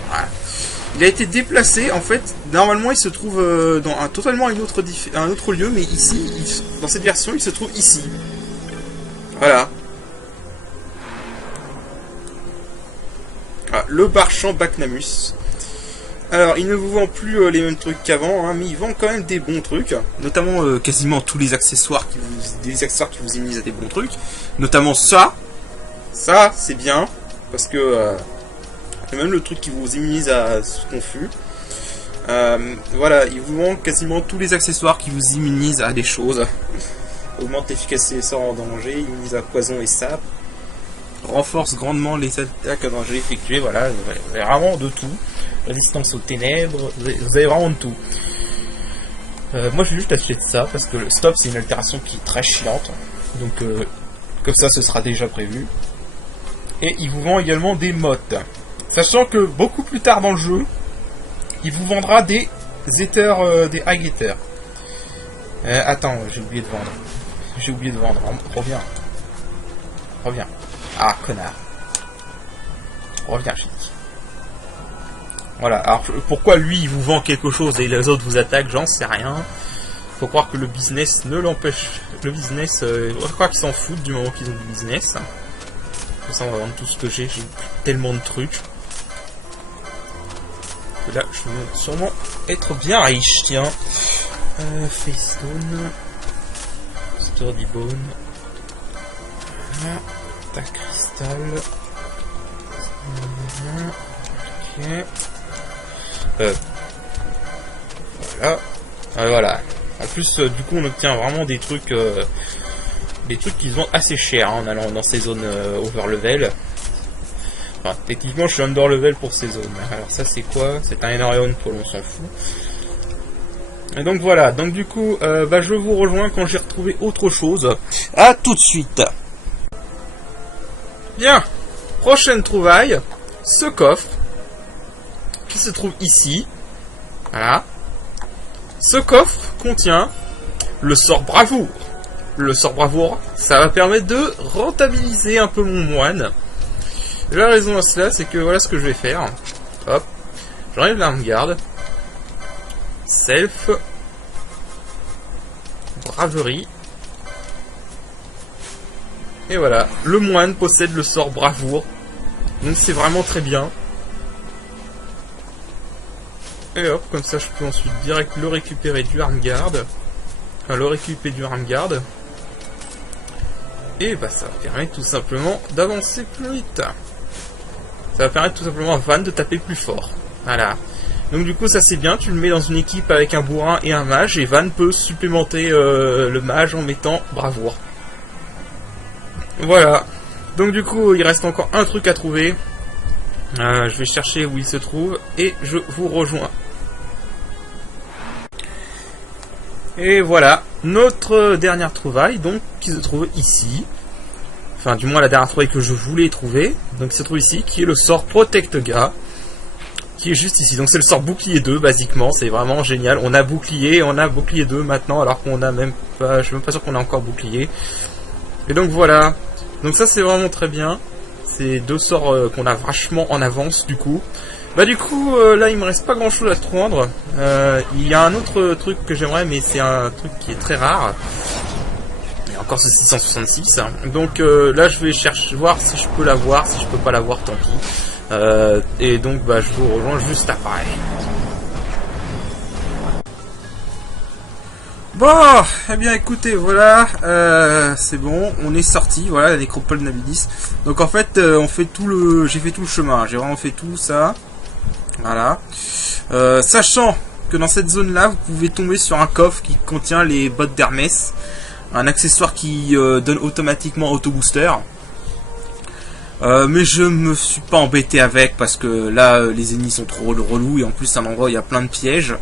Voilà. Il a été déplacé, en fait, normalement il se trouve dans totalement un autre lieu, mais ici, dans cette version, il se trouve ici. Voilà. Ah, le marchand Baknamus. Alors, il ne vous vend plus les mêmes trucs qu'avant, hein, mais il vend quand même des bons trucs. Notamment quasiment tous les accessoires qui vous immunisent à des bons trucs. Notamment ça. Ça, c'est bien. Parce que c'est même le truc qui vous immunise à ce confus. Voilà, il vous vend quasiment tous les accessoires qui vous immunisent à des choses. Augmente l'efficacité des sorts en danger, immunise à poison et sap. Renforce grandement les attaques en danger effectuées. Voilà, vous avez vraiment de tout. Résistance aux ténèbres, vous avez vraiment de tout. Moi je vais juste acheter de ça parce que le stop c'est une altération qui est très chiante. Donc comme ça ce sera déjà prévu. Et il vous vend également des mottes. Sachant que beaucoup plus tard dans le jeu, il vous vendra des Ethers, des High Ethers. Attends, j'ai oublié de vendre. Reviens. Ah, connard. Reviens, j'ai dit. Voilà, alors pourquoi lui il vous vend quelque chose et les autres vous attaquent, j'en sais rien. Faut croire que le business ne l'empêche. Le business, je crois qu'ils s'en foutent du moment qu'ils ont du business. Pour ça, on va vendre tout ce que j'ai tellement de trucs. Et là, je vais sûrement être bien riche, tiens. Facestone. Sturdy Bone. Voilà. Tac cristal. Ok. Voilà. Voilà. En plus, du coup, on obtient vraiment des trucs qui se vendent assez cher hein, en allant dans ces zones over level. Enfin, techniquement, je suis under level pour ces zones. Alors ça, c'est quoi? C'est un Enorion Toll, on s'en fout. Et donc voilà. Donc du coup, je vous rejoins quand j'ai retrouvé autre chose. À tout de suite. Bien. Prochaine trouvaille. Ce coffre qui se trouve ici. Voilà. Ce coffre contient le sort bravoure. Le sort bravoure, ça va permettre de rentabiliser un peu mon moine. Et la raison à cela, c'est que voilà ce que je vais faire. Hop, j'enlève l'arme garde. Self. Braverie. Et voilà, le moine possède le sort bravoure. Donc c'est vraiment très bien. Et hop, comme ça je peux ensuite direct le récupérer du Armguard. Enfin, le récupérer du Armguard. Et bah ça va permettre tout simplement d'avancer plus vite. Ça va permettre tout simplement à Van de taper plus fort. Voilà. Donc du coup ça c'est bien, tu le mets dans une équipe avec un bourrin et un mage, et Van peut supplémenter le mage en mettant bravoure. Voilà. Donc du coup il reste encore un truc à trouver. Je vais chercher où il se trouve et je vous rejoins. Et voilà, notre dernière trouvaille, donc, qui se trouve ici. Enfin, du moins la dernière trouvaille que je voulais trouver. Donc, qui se trouve ici, qui est le sort Protect Ga. Qui est juste ici. Donc, c'est le sort bouclier 2, basiquement. C'est vraiment génial. On a bouclier 2 maintenant, alors qu'on a même pas... Je suis même pas sûr qu'on a encore bouclier. Et donc, voilà. Donc, ça, c'est vraiment très bien. C'est deux sorts qu'on a vachement en avance, du coup. Bah du coup, là il me reste pas grand chose à te rendre. Il y a un autre truc que j'aimerais, mais c'est un truc qui est très rare. Il y a encore ce 666. Donc là je vais chercher, voir si je peux l'avoir. Si je peux pas l'avoir, tant pis. Et donc bah je vous rejoins juste après. Bon, eh bien écoutez, voilà, c'est bon, on est sorti, voilà, la nécropole de Nabudis. Donc en fait, j'ai fait tout le chemin, j'ai vraiment fait tout ça. Voilà. Sachant que dans cette zone-là, vous pouvez tomber sur un coffre qui contient les bottes d'Hermès, un accessoire qui donne automatiquement auto-booster. Mais je me suis pas embêté avec parce que là, les ennemis sont trop relous et en plus, c'est un endroit où il y a plein de pièges.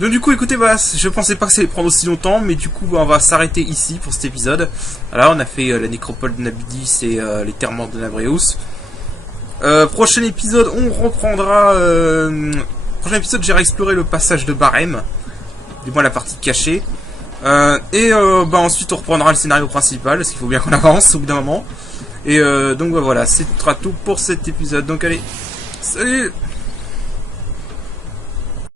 Donc du coup, écoutez, voilà, je pensais pas que ça allait prendre aussi longtemps, mais du coup, on va s'arrêter ici pour cet épisode. Voilà, on a fait la nécropole de Nabudis et les terres mortes de Nabreus. Prochain épisode, on reprendra... prochain épisode, j'irai explorer le passage de Barème. Du moins la partie cachée. Ensuite, on reprendra le scénario principal, parce qu'il faut bien qu'on avance au bout d'un moment. Et donc voilà, c'est tout pour cet épisode. Donc allez, salut!